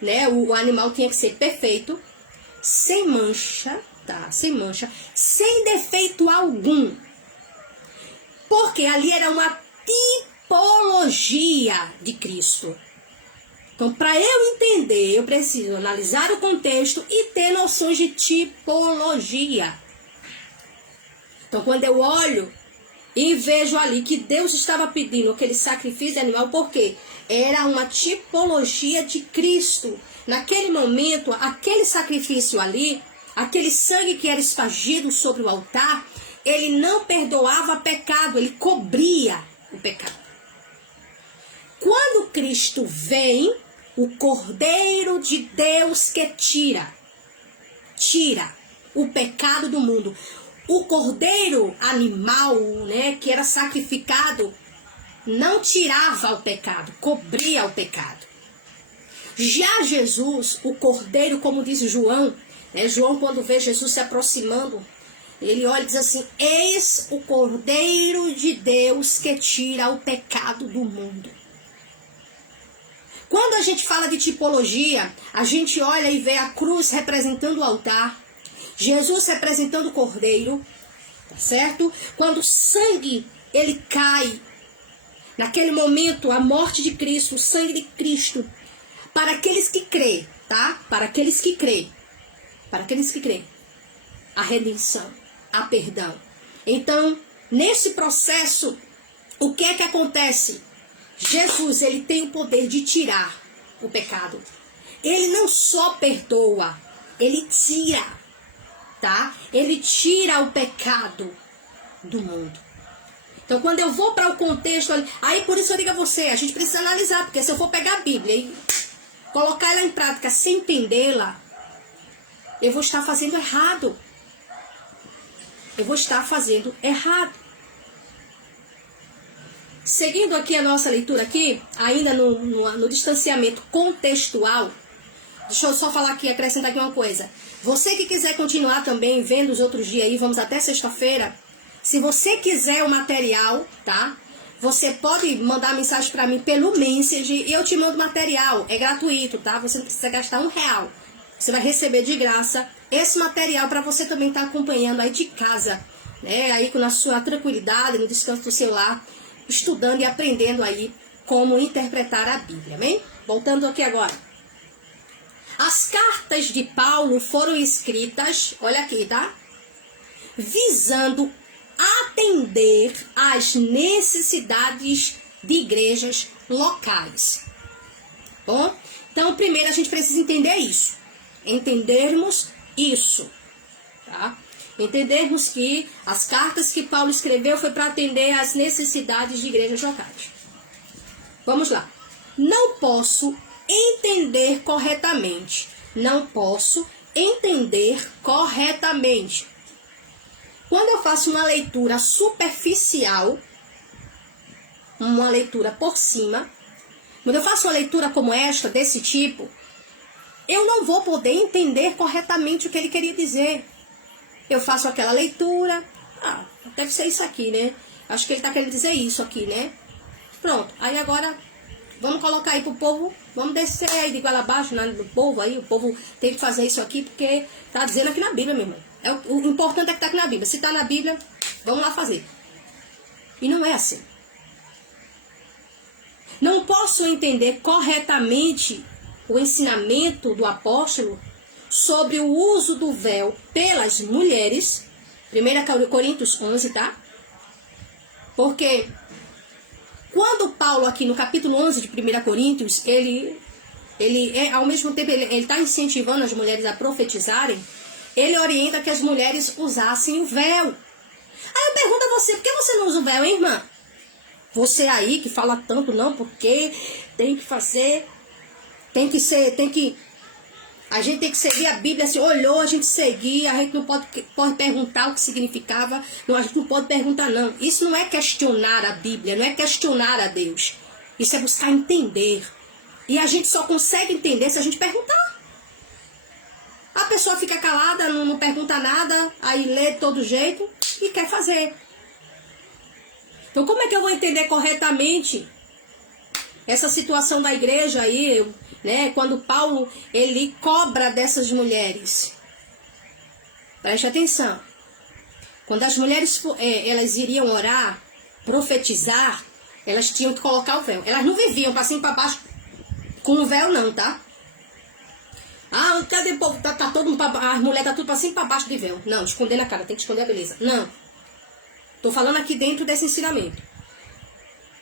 né? O animal tinha que ser perfeito, sem mancha, tá? Sem mancha, sem defeito algum. Porque ali era uma tipologia de Cristo. Então, para eu entender, eu preciso analisar o contexto e ter noções de tipologia. Então, quando eu olho e vejo ali que Deus estava pedindo aquele sacrifício de animal, porque era uma tipologia de Cristo. Naquele momento, aquele sacrifício ali, aquele sangue que era espargido sobre o altar, ele não perdoava pecado, ele cobria o pecado. Quando Cristo vem, o Cordeiro de Deus que tira o pecado do mundo. O cordeiro animal, né, que era sacrificado, não tirava o pecado, cobria o pecado. Já Jesus, o cordeiro, como diz João, né, João quando vê Jesus se aproximando, ele olha e diz assim, eis o Cordeiro de Deus que tira o pecado do mundo. Quando a gente fala de tipologia, a gente olha e vê a cruz representando o altar, Jesus representando o cordeiro, tá certo? Quando o sangue, ele cai, naquele momento, a morte de Cristo, o sangue de Cristo, para aqueles que creem, tá? Para aqueles que creem, a redenção, a perdão. Então, nesse processo, o que é que acontece? Jesus, ele tem o poder de tirar o pecado. Ele não só perdoa, ele tira, tá? Ele tira o pecado do mundo. Então, quando eu vou para o contexto, aí por isso eu digo a você, a gente precisa analisar, porque se eu for pegar a Bíblia e colocar ela em prática sem entendê-la, eu vou estar fazendo errado. Seguindo aqui a nossa leitura aqui, ainda no distanciamento contextual, deixa eu só falar aqui, acrescentar aqui uma coisa. Você que quiser continuar também vendo os outros dias aí, vamos até sexta-feira. Se você quiser o material, tá? Você pode mandar mensagem para mim pelo Messenger e eu te mando material. É gratuito, tá? Você não precisa gastar R$1. Você vai receber de graça esse material para você também estar acompanhando aí de casa, né? Aí na sua tranquilidade, no descanso do seu lar, estudando e aprendendo aí como interpretar a Bíblia, amém? Voltando aqui agora. As cartas de Paulo foram escritas, olha aqui, tá? Visando atender às necessidades de igrejas locais. Bom, então primeiro a gente precisa entender isso. Entendermos isso, tá? Entendermos que as cartas que Paulo escreveu foi para atender às necessidades de igrejas locais. Vamos lá. Não posso entender corretamente. Quando eu faço uma leitura superficial, uma leitura por cima, quando eu faço uma leitura como esta, desse tipo, eu não vou poder entender corretamente o que ele queria dizer. Eu faço aquela leitura, deve ser isso aqui, né? Acho que ele está querendo dizer isso aqui, né? Pronto, aí agora vamos colocar aí pro povo, vamos descer aí de igual abaixo, né, do povo aí, o povo tem que fazer isso aqui porque tá dizendo aqui na Bíblia, meu irmão. O importante é que tá aqui na Bíblia. Se tá na Bíblia, vamos lá fazer. E não é assim. Não posso entender corretamente o ensinamento do apóstolo sobre o uso do véu pelas mulheres, 1 Coríntios 11, tá? Porque quando Paulo aqui no capítulo 11 de 1 Coríntios, ele ao mesmo tempo, ele está incentivando as mulheres a profetizarem, ele orienta que as mulheres usassem o véu. Aí eu pergunto a você, por que você não usa o véu, hein, irmã? Você aí que fala tanto, não, porque tem que fazer, tem que ser, tem que... A gente tem que seguir a Bíblia, se olhou, a gente seguir, a gente não pode perguntar o que significava, não, a gente não pode perguntar não. Isso não é questionar a Bíblia, não é questionar a Deus. Isso é buscar entender. E a gente só consegue entender se a gente perguntar. A pessoa fica calada, não pergunta nada, aí lê de todo jeito e quer fazer. Então como é que eu vou entender corretamente essa situação da igreja aí, né? Quando Paulo, ele cobra dessas mulheres. Preste atenção. Quando as mulheres, elas iriam orar, profetizar, elas tinham que colocar o véu. Elas não viviam para cima e para baixo com o véu não, tá? Ah, cadê o povo? Tá todo mundo, as mulheres tá tudo para cima e para baixo de véu. Não, esconder na cara, tem que esconder a beleza. Não. Tô falando aqui dentro desse ensinamento.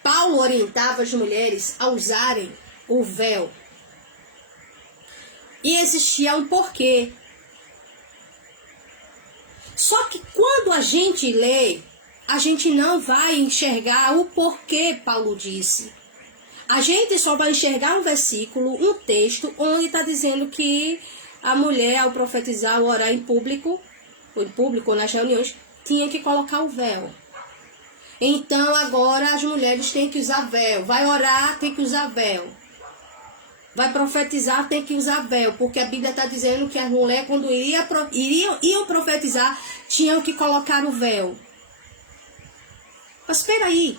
Paulo orientava as mulheres a usarem o véu. E existia um porquê. Só que quando a gente lê, a gente não vai enxergar o porquê Paulo disse. A gente só vai enxergar um versículo, um texto, onde está dizendo que a mulher, ao profetizar, ao orar em público ou nas reuniões, tinha que colocar o véu. Então agora as mulheres têm que usar véu. Vai orar, tem que usar véu. Vai profetizar, tem que usar véu. Porque a Bíblia está dizendo que as mulheres, quando iam profetizar, tinham que colocar o véu. Mas espera aí.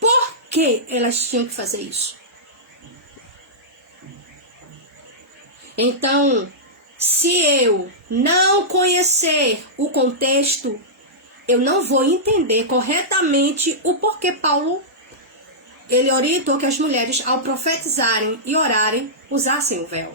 Por que elas tinham que fazer isso? Então, se eu não conhecer o contexto, eu não vou entender corretamente o porquê Paulo, ele orientou que as mulheres, ao profetizarem e orarem, usassem o véu.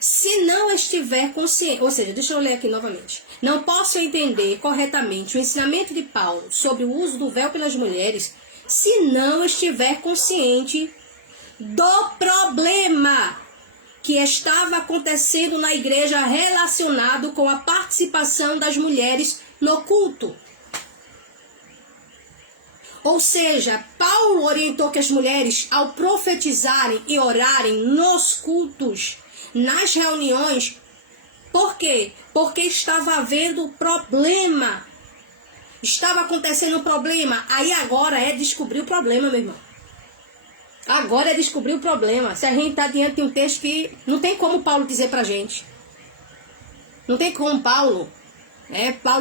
Se não estiver consciente, ou seja, deixa eu ler aqui novamente. Não posso entender corretamente o ensinamento de Paulo sobre o uso do véu pelas mulheres se não estiver consciente do problema que estava acontecendo na igreja relacionado com a participação das mulheres no culto. Ou seja, Paulo orientou que as mulheres, ao profetizarem e orarem nos cultos, nas reuniões, por quê? Porque estava havendo problema. Estava acontecendo um problema. Aí agora é descobrir o problema, meu irmão. Agora é descobrir o problema. Se a gente está diante de um texto que não tem como Paulo dizer pra gente. Não tem como Paulo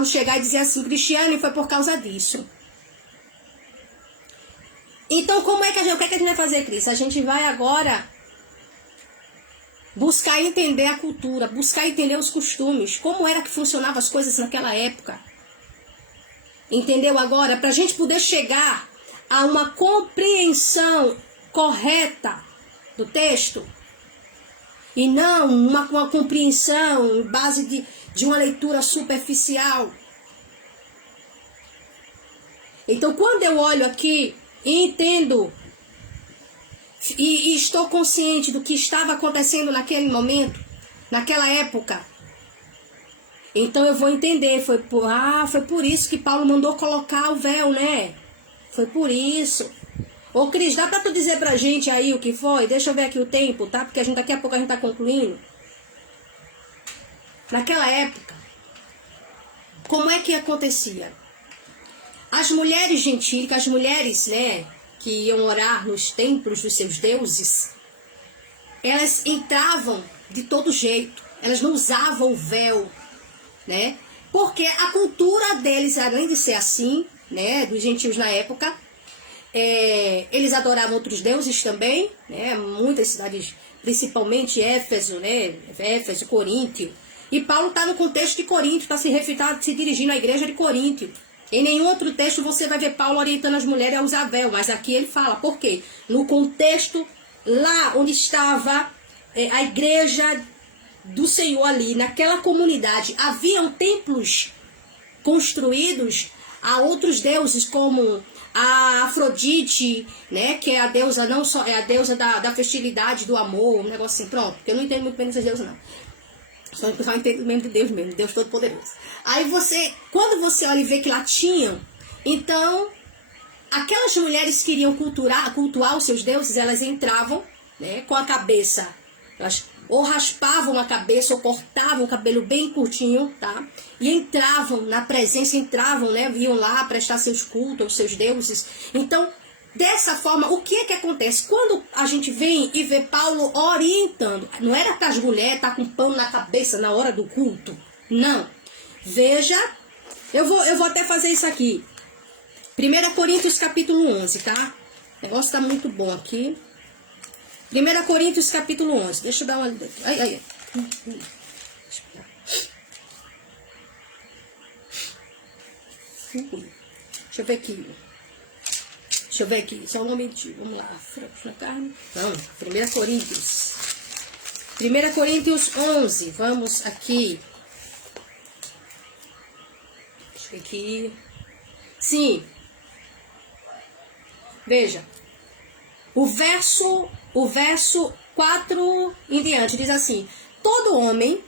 chegar e dizer assim, Cristiane, foi por causa disso. Então, o que é que a gente vai fazer, Cris? A gente vai agora buscar entender a cultura, buscar entender os costumes, como era que funcionavam as coisas naquela época. Entendeu agora? Para a gente poder chegar a uma compreensão correta do texto e não uma compreensão em base de uma leitura superficial. Então, quando eu olho aqui e entendo e estou consciente do que estava acontecendo naquele momento, naquela época, então eu vou entender, foi por isso que Paulo mandou colocar o véu, né? Foi por isso. Ô Cris, dá pra tu dizer pra gente aí o que foi? Deixa eu ver aqui o tempo, tá? Porque daqui a pouco a gente tá concluindo. Naquela época, como é que acontecia? As mulheres gentílicas, as mulheres, né, que iam orar nos templos dos seus deuses, elas entravam de todo jeito. Elas não usavam o véu, né? Porque a cultura deles, além de ser assim, né, dos gentios na época, eles adoravam outros deuses também, né? Muitas cidades, principalmente Éfeso, né? Éfeso, Coríntio. E Paulo está no contexto de Coríntio, está se dirigindo à igreja de Coríntio. Em nenhum outro texto você vai ver Paulo orientando as mulheres a usar véu, mas aqui ele fala, por quê? No contexto lá onde estava a igreja do Senhor ali, naquela comunidade, haviam templos construídos a outros deuses, como a Afrodite, né, que é a deusa, não só, é a deusa da fertilidade, do amor, um negócio assim, pronto, eu não entendo muito bem dessas deusas não. Só o entendimento de Deus mesmo, Deus Todo-Poderoso. Aí quando você olha e vê que lá tinham, então, aquelas mulheres que iriam cultuar os seus deuses, elas entravam, né, com a cabeça, elas ou raspavam a cabeça ou cortavam o cabelo bem curtinho, tá? E entravam na presença, né, iam lá prestar seus cultos aos seus deuses. Então, dessa forma, o que é que acontece? Quando a gente vem e vê Paulo orientando, não era para as mulheres estar com pano na cabeça na hora do culto, não. Veja, eu vou até fazer isso aqui. 1 Coríntios capítulo 11, tá? O negócio tá muito bom aqui. 1 Coríntios capítulo 11. Deixa eu dar uma... Ai. Deixa eu ver aqui. Só um momentinho. Vamos lá. Frente na carne. Não, 1 Coríntios. 1 Coríntios 11. Vamos aqui. Deixa eu ver aqui. Sim. Veja, o verso 4 em diante diz assim: todo homem,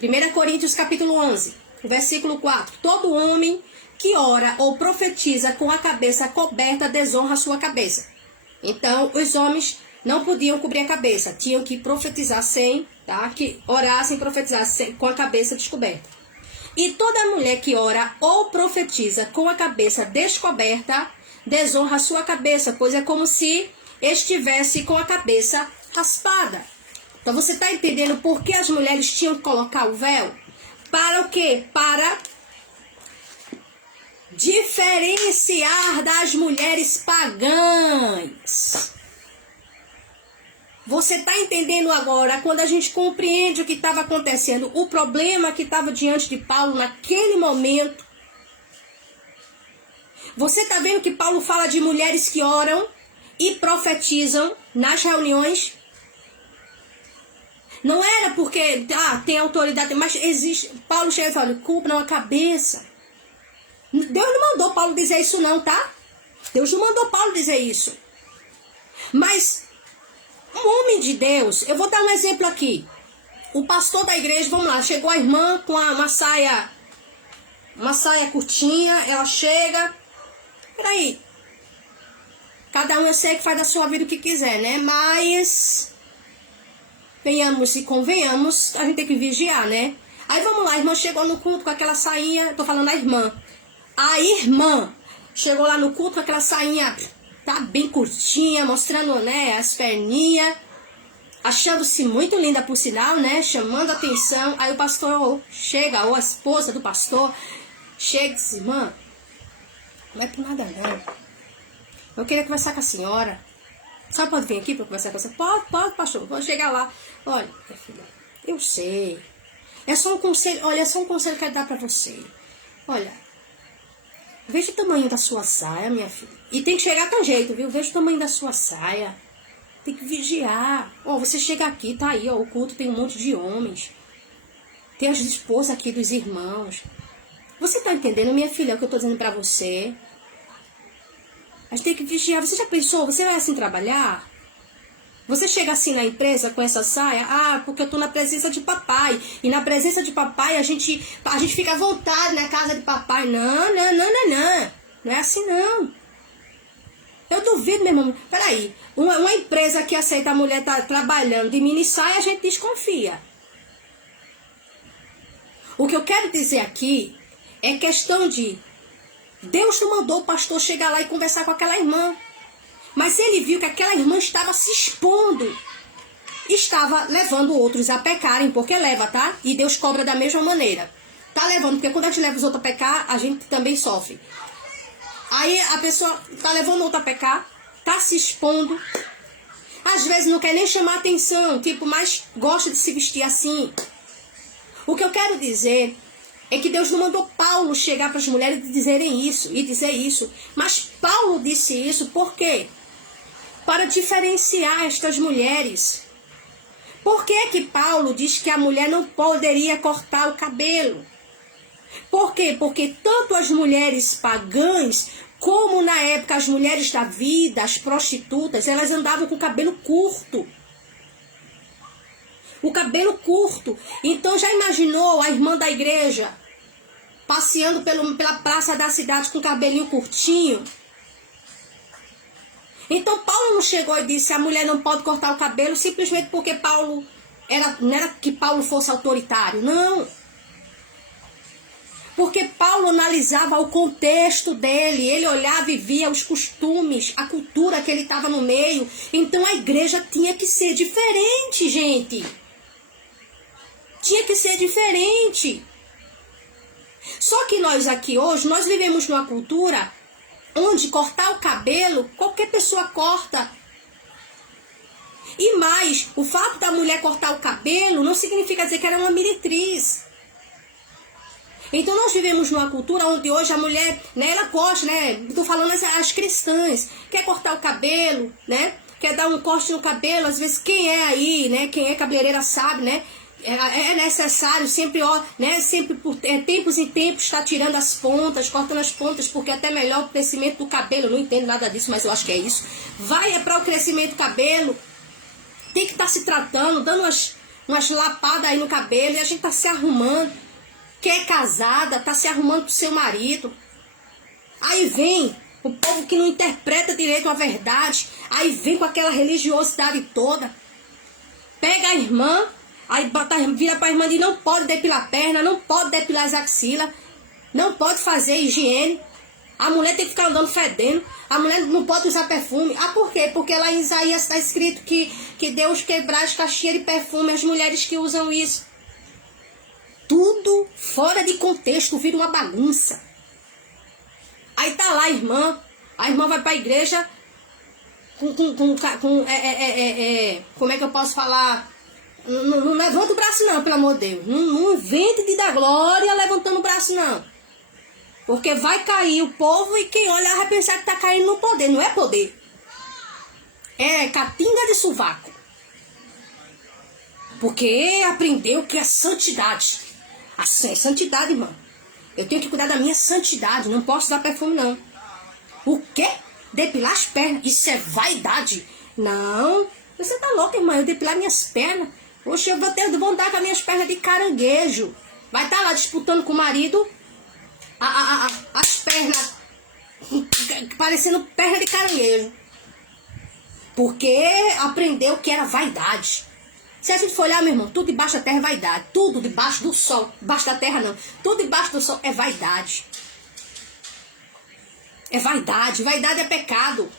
1 Coríntios capítulo 11, versículo 4, todo homem que ora ou profetiza com a cabeça coberta desonra a sua cabeça. Então, os homens não podiam cobrir a cabeça, tinham que profetizar sem, tá? Que orassem e profetizassem com a cabeça descoberta. E toda mulher que ora ou profetiza com a cabeça descoberta desonra a sua cabeça, pois é como se estivesse com a cabeça raspada. Então você está entendendo por que as mulheres tinham que colocar o véu? Para o quê? Para diferenciar das mulheres pagãs. Você está entendendo agora, quando a gente compreende o que estava acontecendo, o problema que estava diante de Paulo naquele momento. Você está vendo que Paulo fala de mulheres que oram e profetizam nas reuniões? Não era porque tem autoridade, mas existe. Paulo chega e fala, cubram a cabeça. Deus não mandou Paulo dizer isso não, tá? Deus não mandou Paulo dizer isso. Mas um homem de Deus, eu vou dar um exemplo aqui. O pastor da igreja, vamos lá, chegou a irmã com uma saia curtinha, ela chega. Peraí, cada um eu sei que faz da sua vida o que quiser, né? Mas, venhamos e convenhamos, a gente tem que vigiar, né? Aí vamos lá, a irmã chegou no culto com aquela sainha, tô falando a irmã. A irmã chegou lá no culto com aquela sainha, tá bem curtinha, mostrando, né, as perninhas, achando-se muito linda por sinal, né? Chamando a atenção. Aí o pastor chega, ou a esposa do pastor, chega e diz, irmã, não é por nada não. Eu queria conversar com a senhora. A senhora pode vir aqui para conversar com você? Pode, pastor. Vou chegar lá. Olha, minha filha, eu sei. É só um conselho. Olha, é só um conselho que eu quero dar para você. Olha, veja o tamanho da sua saia, minha filha. E tem que chegar com jeito, viu? Veja o tamanho da sua saia. Tem que vigiar. Você chega aqui, tá aí, o culto tem um monte de homens. Tem as esposas aqui dos irmãos. Você tá entendendo, minha filha, o que eu tô dizendo pra você? A gente tem que vigiar. Você já pensou? Você vai assim trabalhar? Você chega assim na empresa com essa saia? Porque eu tô na presença de papai. E na presença de papai a gente fica à vontade na casa de papai. Não. Não é assim não. Eu duvido, meu irmão. Peraí. Uma empresa que aceita a mulher tá trabalhando de mini saia, a gente desconfia. O que eu quero dizer aqui é questão de Deus não mandou o pastor chegar lá e conversar com aquela irmã. Mas ele viu que aquela irmã estava se expondo. Estava levando outros a pecarem, porque leva, tá? E Deus cobra da mesma maneira. Tá levando, porque quando a gente leva os outros a pecar, a gente também sofre. Aí a pessoa tá levando o outro a pecar, tá se expondo. Às vezes não quer nem chamar atenção, mas gosta de se vestir assim. O que eu quero dizer é que Deus não mandou Paulo chegar para as mulheres e dizer isso. Mas Paulo disse isso por quê? Para diferenciar estas mulheres. Por que que Paulo diz que a mulher não poderia cortar o cabelo? Por quê? Porque tanto as mulheres pagãs, como na época as mulheres da vida, as prostitutas, elas andavam com o cabelo curto. o cabelo curto. Então já imaginou a irmã da igreja passeando pela praça da cidade com o cabelinho curtinho? Então Paulo não chegou e disse a mulher não pode cortar o cabelo simplesmente porque não era que Paulo fosse autoritário, não. Porque Paulo analisava o contexto dele, ele olhava e via os costumes, a cultura que ele estava no meio. Então a igreja tinha que ser diferente, gente. Tinha que ser diferente. Só que nós aqui hoje, nós vivemos numa cultura onde cortar o cabelo, qualquer pessoa corta. E mais, o fato da mulher cortar o cabelo não significa dizer que ela é uma meretriz. Então nós vivemos numa cultura onde hoje a mulher, né, ela gosta, né, tô falando as cristãs, quer cortar o cabelo, né, quer dar um corte no cabelo, às vezes quem é aí, né, quem é cabeleireira sabe, né, é necessário sempre, ó, né, sempre por tempos em tempos estar tirando as pontas, cortando as pontas, porque até melhor o crescimento do cabelo, eu não entendo nada disso, mas eu acho que é isso, vai para o crescimento do cabelo, tem que estar se tratando, dando umas lapadas aí no cabelo, e a gente tá se arrumando. Quem é casada, tá se arrumando pro seu marido. Aí vem o povo que não interpreta direito a verdade. Aí vem com aquela religiosidade toda. Pega a irmã, aí vira pra irmã e diz, não pode depilar a perna, não pode depilar as axilas, não pode fazer higiene. A mulher tem que ficar andando fedendo. A mulher não pode usar perfume. Ah, por quê? Porque lá em Isaías está escrito que Deus quebrar as caixinhas de perfume, as mulheres que usam isso. Tudo fora de contexto, vira uma bagunça. Aí tá lá a irmã vai pra igreja como é que eu posso falar? Não levanta o braço não, pelo amor de Deus. Não invente de dar glória levantando o braço não. Porque vai cair o povo e quem olha vai pensar que tá caindo no poder. Não é poder. É catinga de sovaco. Porque aprendeu que é santidade. É santidade, irmão. Eu tenho que cuidar da minha santidade. Não posso dar perfume, não. O quê? Depilar as pernas. Isso é vaidade. Não. Você tá louca, irmã. Eu depilar minhas pernas. Oxe, eu vou ter vontade com as minhas pernas de caranguejo. Vai estar lá disputando com o marido. As pernas. Parecendo perna de caranguejo. Porque aprendeu que era vaidade. Se a gente for olhar, meu irmão, tudo debaixo da terra é vaidade. Tudo debaixo do sol. Debaixo da terra, não. Tudo debaixo do sol é vaidade. É vaidade. Vaidade é pecado.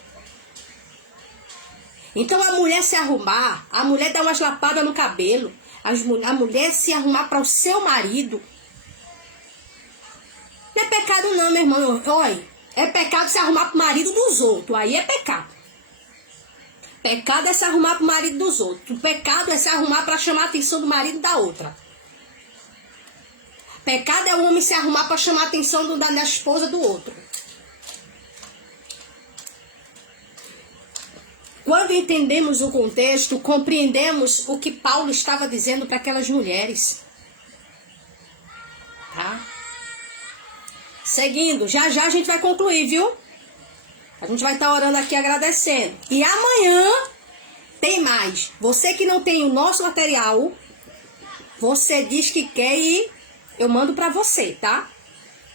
Então a mulher se arrumar, a mulher dar umas lapadas no cabelo, a mulher se arrumar para o seu marido. Não é pecado não, meu irmão. Olha, é pecado se arrumar para o marido dos outros. Aí é pecado. Pecado é se arrumar para o marido dos outros. O pecado é se arrumar para chamar a atenção do marido da outra. Pecado é o homem se arrumar para chamar a atenção da esposa do outro. Quando entendemos o contexto, compreendemos o que Paulo estava dizendo para aquelas mulheres. Tá? Seguindo, já a gente vai concluir, viu? A gente vai estar orando aqui agradecendo. E amanhã tem mais. Você que não tem o nosso material, você diz que quer e eu mando para você, tá?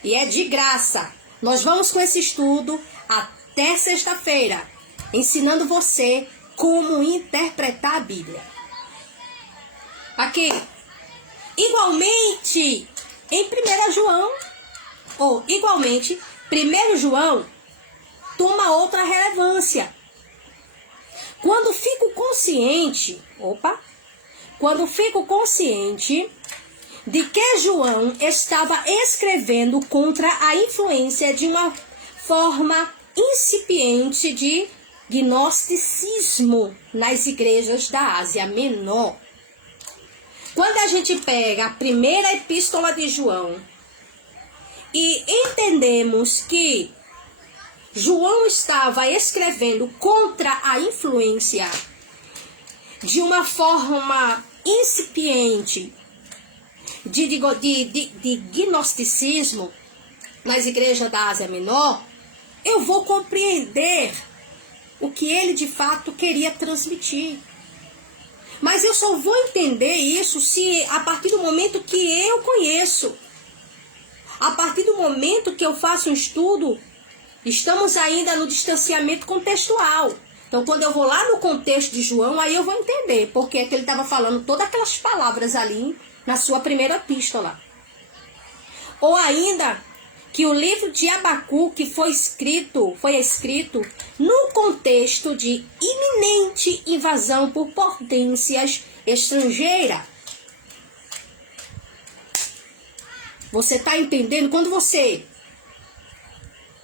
E é de graça. Nós vamos com esse estudo até sexta-feira, ensinando você como interpretar a Bíblia. Aqui. Igualmente, em 1 João, ou igualmente, 1 João, toma outra relevância. Quando fico consciente de que João estava escrevendo contra a influência de uma forma incipiente de gnosticismo nas igrejas da Ásia Menor. Quando a gente pega a primeira epístola de João e entendemos que João estava escrevendo contra a influência de uma forma incipiente de gnosticismo nas igrejas da Ásia Menor, eu vou compreender o que ele de fato queria transmitir. Mas eu só vou entender isso se a partir do momento que eu conheço. A partir do momento que eu faço um estudo, estamos ainda no distanciamento contextual. Então, quando eu vou lá no contexto de João, aí eu vou entender porque é que ele estava falando todas aquelas palavras ali na sua primeira epístola. Ou ainda que o livro de Abacuque foi escrito no contexto de iminente invasão por potências estrangeiras. Você está entendendo? Quando você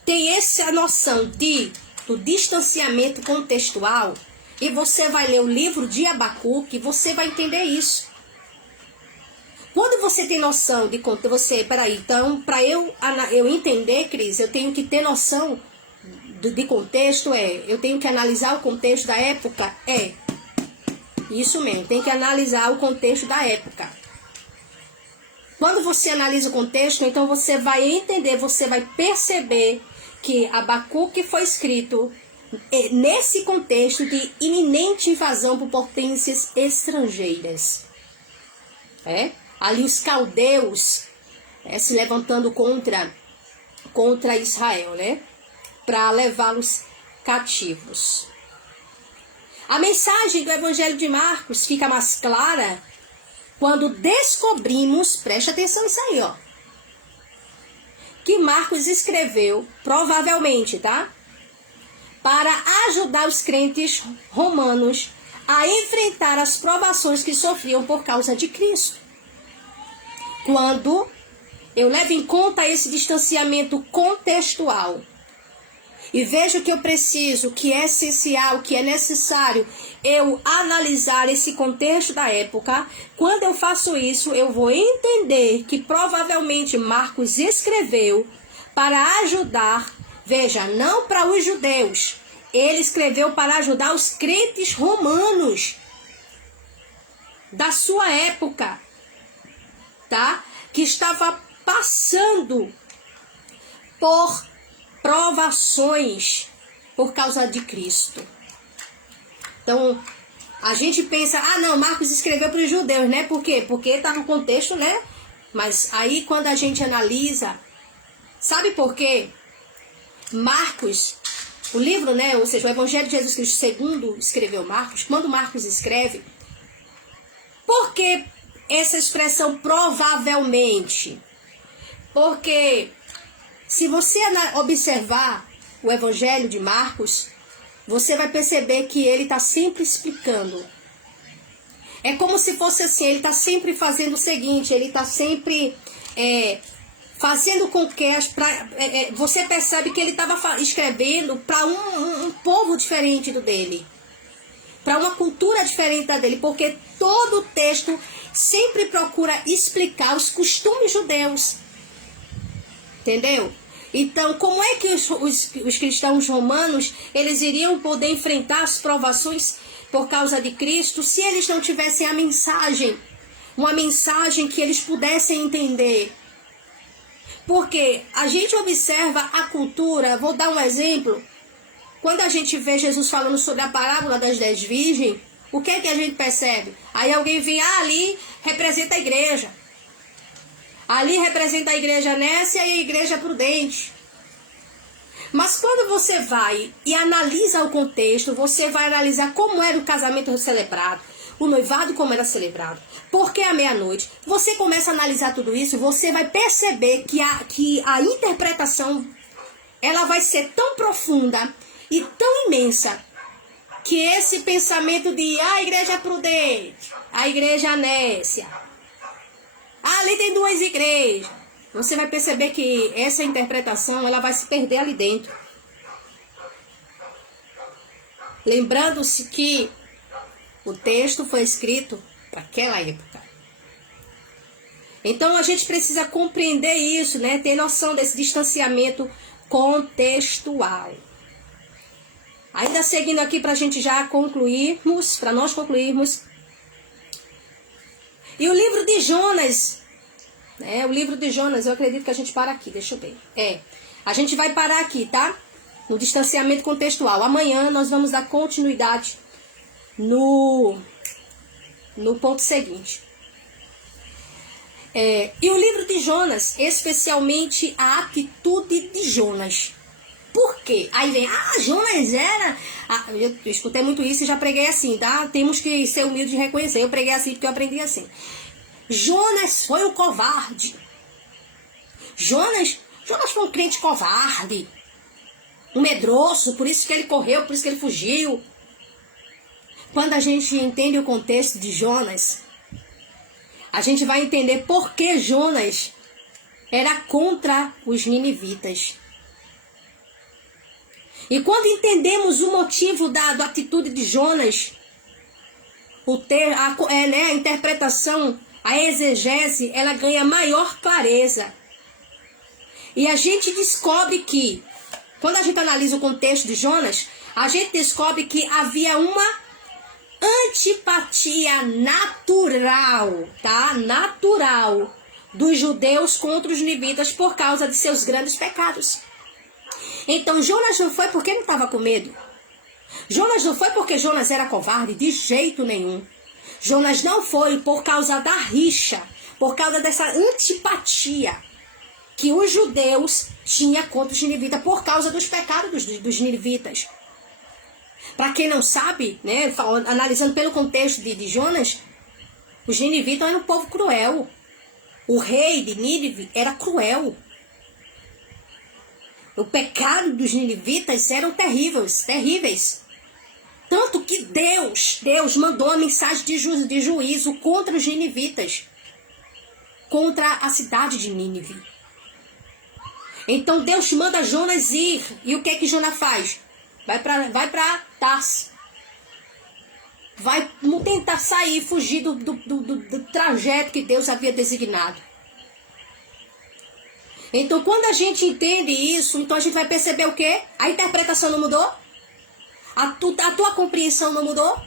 tem essa noção do distanciamento contextual e você vai ler o livro de Abacuque, você vai entender isso. Quando você tem noção de você, então, para eu entender, Cris, eu tenho que ter noção de contexto, eu tenho que analisar o contexto da época, isso mesmo, tem que analisar o contexto da época. Quando você analisa o contexto, então você vai entender, você vai perceber que Abacuque foi escrito nesse contexto de iminente invasão por potências estrangeiras. Ali os caldeus se levantando contra Israel, para levá-los cativos. A mensagem do Evangelho de Marcos fica mais clara quando descobrimos, preste atenção nisso aí, que Marcos escreveu, provavelmente, para ajudar os crentes romanos a enfrentar as provações que sofriam por causa de Cristo. Quando eu levo em conta esse distanciamento contextual e vejo que eu preciso, que é essencial, que é necessário eu analisar esse contexto da época, quando eu faço isso, eu vou entender que provavelmente Marcos escreveu para ajudar, veja, não para os judeus, ele escreveu para ajudar os crentes romanos da sua época, que estava passando por provações por causa de Cristo. Então, a gente pensa, não, Marcos escreveu para os judeus, Por quê? Porque está no contexto, Mas aí quando a gente analisa, sabe por quê? Marcos, o livro, ou seja, o Evangelho de Jesus Cristo segundo escreveu Marcos, quando Marcos escreve, por que essa expressão provavelmente? Porque se você observar o Evangelho de Marcos, você vai perceber que ele está sempre explicando. É como se fosse assim, ele está sempre fazendo o seguinte, ele está sempre fazendo com que você percebe que ele estava escrevendo para um povo diferente do dele, para uma cultura diferente da dele, porque todo o texto sempre procura explicar os costumes judeus. Entendeu? Então, como é que os cristãos romanos, eles iriam poder enfrentar as provações por causa de Cristo se eles não tivessem a mensagem, uma mensagem que eles pudessem entender? Porque a gente observa a cultura, vou dar um exemplo, quando a gente vê Jesus falando sobre a parábola das 10 virgens, o que é que a gente percebe? Aí alguém vem, ali representa a igreja. Ali representa a igreja nécia e a igreja prudente. Mas quando você vai e analisa o contexto, você vai analisar como era o casamento celebrado, o noivado como era celebrado, por que à meia-noite. Você começa a analisar tudo isso, você vai perceber que a interpretação ela vai ser tão profunda e tão imensa, que esse pensamento de a igreja prudente, a igreja nécia, ali tem duas igrejas, você vai perceber que essa interpretação ela vai se perder ali dentro. Lembrando-se que o texto foi escrito para aquela época. Então a gente precisa compreender isso, ter noção desse distanciamento contextual. Ainda seguindo aqui para a gente já concluirmos, para nós concluirmos. E o livro de Jonas, o livro de Jonas, eu acredito que a gente para aqui, deixa eu ver. A gente vai parar aqui, tá? No distanciamento contextual. Amanhã nós vamos dar continuidade no no ponto seguinte. E o livro de Jonas, especialmente a atitude de Jonas. Por quê? Aí vem, Jonas era... eu escutei muito isso e já preguei assim, tá? Temos que ser humildes e reconhecer. Eu preguei assim porque eu aprendi assim. Jonas foi um covarde. Jonas foi um crente covarde. Um medroso, por isso que ele correu, por isso que ele fugiu. Quando a gente entende o contexto de Jonas, a gente vai entender por que Jonas era contra os ninivitas. E quando entendemos o motivo da atitude de Jonas, a interpretação, a exegese, ela ganha maior clareza. E a gente descobre que, quando a gente analisa o contexto de Jonas, a gente descobre que havia uma antipatia natural, tá? Natural dos judeus contra os ninivitas por causa de seus grandes pecados. Então Jonas não foi porque não estava com medo. Jonas não foi porque Jonas era covarde, de jeito nenhum. Jonas não foi por causa da rixa, por causa dessa antipatia que os judeus tinham contra os ninivitas por causa dos pecados dos ninivitas. Para quem não sabe, né, analisando pelo contexto de Jonas, os ninivitas eram um povo cruel. O rei de Nínive era cruel. O pecado dos ninivitas eram terríveis. Tanto que Deus mandou a mensagem de juízo contra os ninivitas, contra a cidade de Nínive. Então Deus manda Jonas ir. E o que é que Jonas faz? Vai para Tarso. Vai tentar sair, fugir do trajeto que Deus havia designado. Então, quando a gente entende isso, então a gente vai perceber o quê? A interpretação não mudou? A tua compreensão não mudou?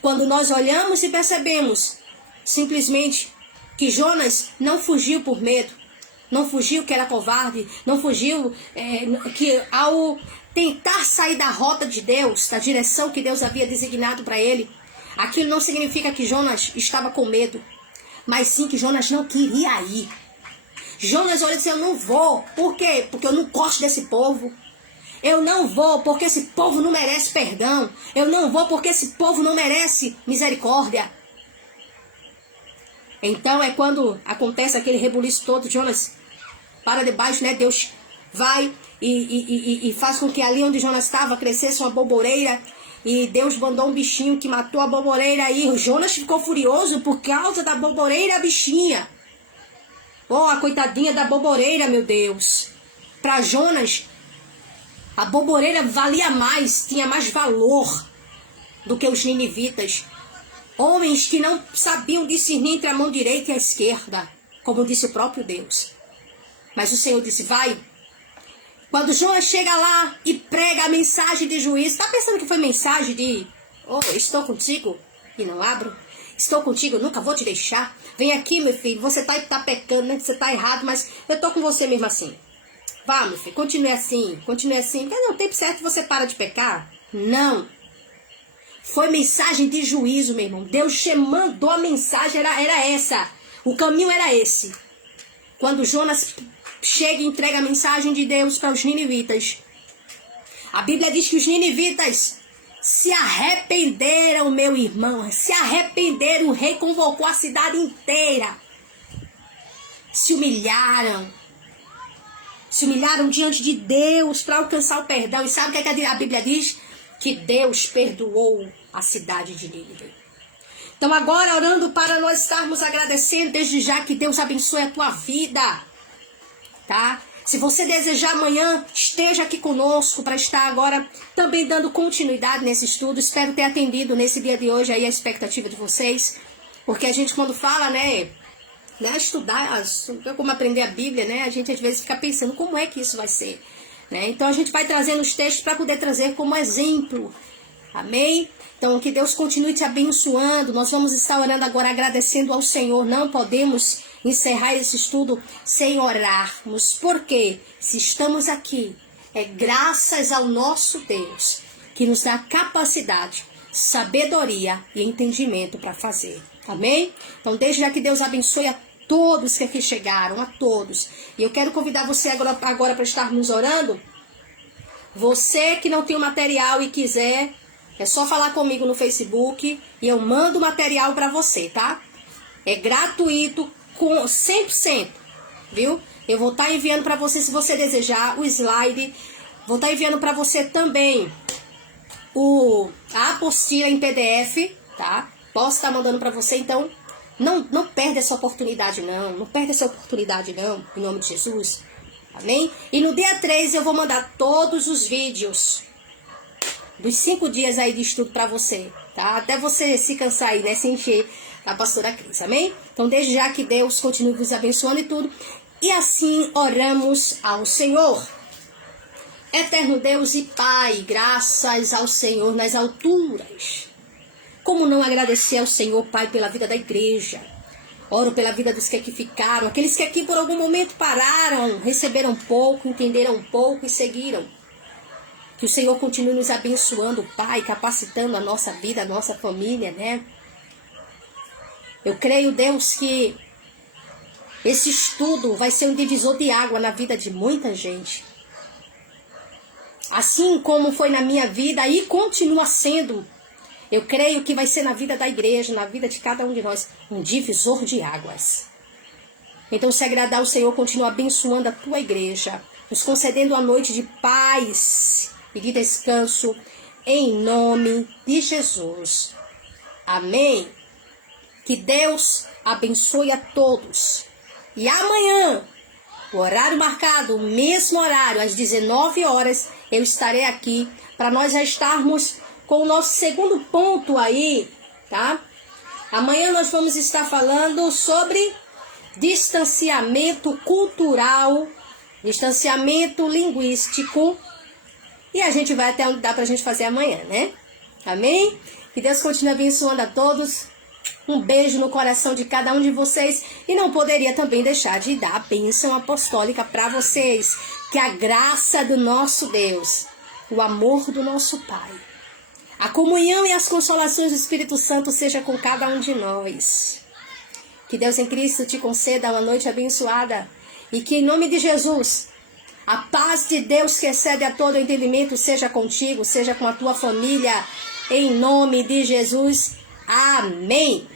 Quando nós olhamos e percebemos, simplesmente, que Jonas não fugiu por medo, não fugiu que era covarde, não fugiu que ao tentar sair da rota de Deus, da direção que Deus havia designado para ele, aquilo não significa que Jonas estava com medo, mas sim que Jonas não queria ir. Jonas olha e disse, eu não vou. Por quê? Porque eu não gosto desse povo. Eu não vou porque esse povo não merece perdão. Eu não vou porque esse povo não merece misericórdia. Então é quando acontece aquele rebuliço todo, Jonas para debaixo, né? Deus vai e faz com que ali onde Jonas estava crescesse uma boboreira. E Deus mandou um bichinho que matou a boboreira. E o Jonas ficou furioso por causa da boboreira, a bichinha. Oh, a coitadinha da boboreira, meu Deus. Para Jonas, a boboreira valia mais, tinha mais valor do que os ninivitas. Homens que não sabiam discernir entre a mão direita e a esquerda, como disse o próprio Deus. Mas o Senhor disse, vai. Quando Jonas chega lá e prega a mensagem de juízo, está pensando que foi mensagem de, estou contigo e não abro? Estou contigo, eu nunca vou te deixar. Vem aqui, meu filho, você tá pecando, né? Você tá errado, mas eu tô com você mesmo assim. Vá, meu filho, continue assim. Porque no tempo certo você para de pecar. Não. Foi mensagem de juízo, meu irmão. Deus te mandou a mensagem, era essa. O caminho era esse. Quando Jonas chega e entrega a mensagem de Deus para os ninivitas, a Bíblia diz que os ninivitas se arrependeram, meu irmão. Se arrependeram. O rei convocou a cidade inteira. Se humilharam. Se humilharam diante de Deus para alcançar o perdão. E sabe o que a Bíblia diz? Que Deus perdoou a cidade de Nínive. Então agora orando para nós estarmos agradecendo desde já, que Deus abençoe a tua vida. Tá? Se você desejar amanhã, esteja aqui conosco para estar agora também dando continuidade nesse estudo. Espero ter atendido nesse dia de hoje aí a expectativa de vocês. Porque a gente quando fala, né estudar, como aprender a Bíblia, né? A gente às vezes fica pensando como é que isso vai ser. Né? Então a gente vai trazendo os textos para poder trazer como exemplo. Amém? Então que Deus continue te abençoando. Nós vamos estar orando agora, agradecendo ao Senhor. Não podemos encerrar esse estudo sem orarmos. Porque se estamos aqui, é graças ao nosso Deus que nos dá capacidade sabedoria e entendimento para fazer. Amém? Então, desde já que Deus abençoe a todos que aqui chegaram, a todos. E eu quero convidar você agora para estarmos orando. Você que não tem o material e quiser, é só falar comigo no Facebook e eu mando o material para você, tá? É gratuito, com 100%, viu? Eu vou estar enviando para você, se você desejar, o slide. Vou estar enviando para você também a apostila em PDF, tá? Posso estar mandando para você, então não perde essa oportunidade não. Não perde essa oportunidade não, em nome de Jesus. Amém? E no dia 3 eu vou mandar todos os vídeos dos 5 dias aí de estudo para você, tá? Até você se cansar aí, né? Se encher da pastora Cris, amém? Então, desde já que Deus continue vos abençoando e tudo. E assim oramos ao Senhor. Eterno Deus e Pai, graças ao Senhor nas alturas. Como não agradecer ao Senhor, Pai, pela vida da igreja? Oro pela vida dos que aqui ficaram, aqueles que aqui por algum momento pararam, receberam pouco, entenderam pouco e seguiram. Que o Senhor continue nos abençoando, Pai, capacitando a nossa vida, a nossa família, né? Eu creio, Deus, que esse estudo vai ser um divisor de água na vida de muita gente. Assim como foi na minha vida e continua sendo, eu creio que vai ser na vida da igreja, na vida de cada um de nós, um divisor de águas. Então, se agradar ao Senhor, continua abençoando a tua igreja, nos concedendo a noite de paz e de descanso, em nome de Jesus. Amém. Que Deus abençoe a todos. E amanhã, o horário marcado, o mesmo horário, às 19 horas, eu estarei aqui para nós já estarmos com o nosso segundo ponto aí, tá? Amanhã nós vamos estar falando sobre distanciamento cultural, distanciamento linguístico. E a gente vai até onde dá pra gente fazer amanhã, né? Amém? Que Deus continue abençoando a todos. Um beijo no coração de cada um de vocês. E não poderia também deixar de dar a bênção apostólica para vocês. Que a graça do nosso Deus, o amor do nosso Pai, a comunhão e as consolações do Espírito Santo seja com cada um de nós. Que Deus em Cristo te conceda uma noite abençoada. E que em nome de Jesus, a paz de Deus que excede a todo entendimento seja contigo, seja com a tua família. Em nome de Jesus. Amém.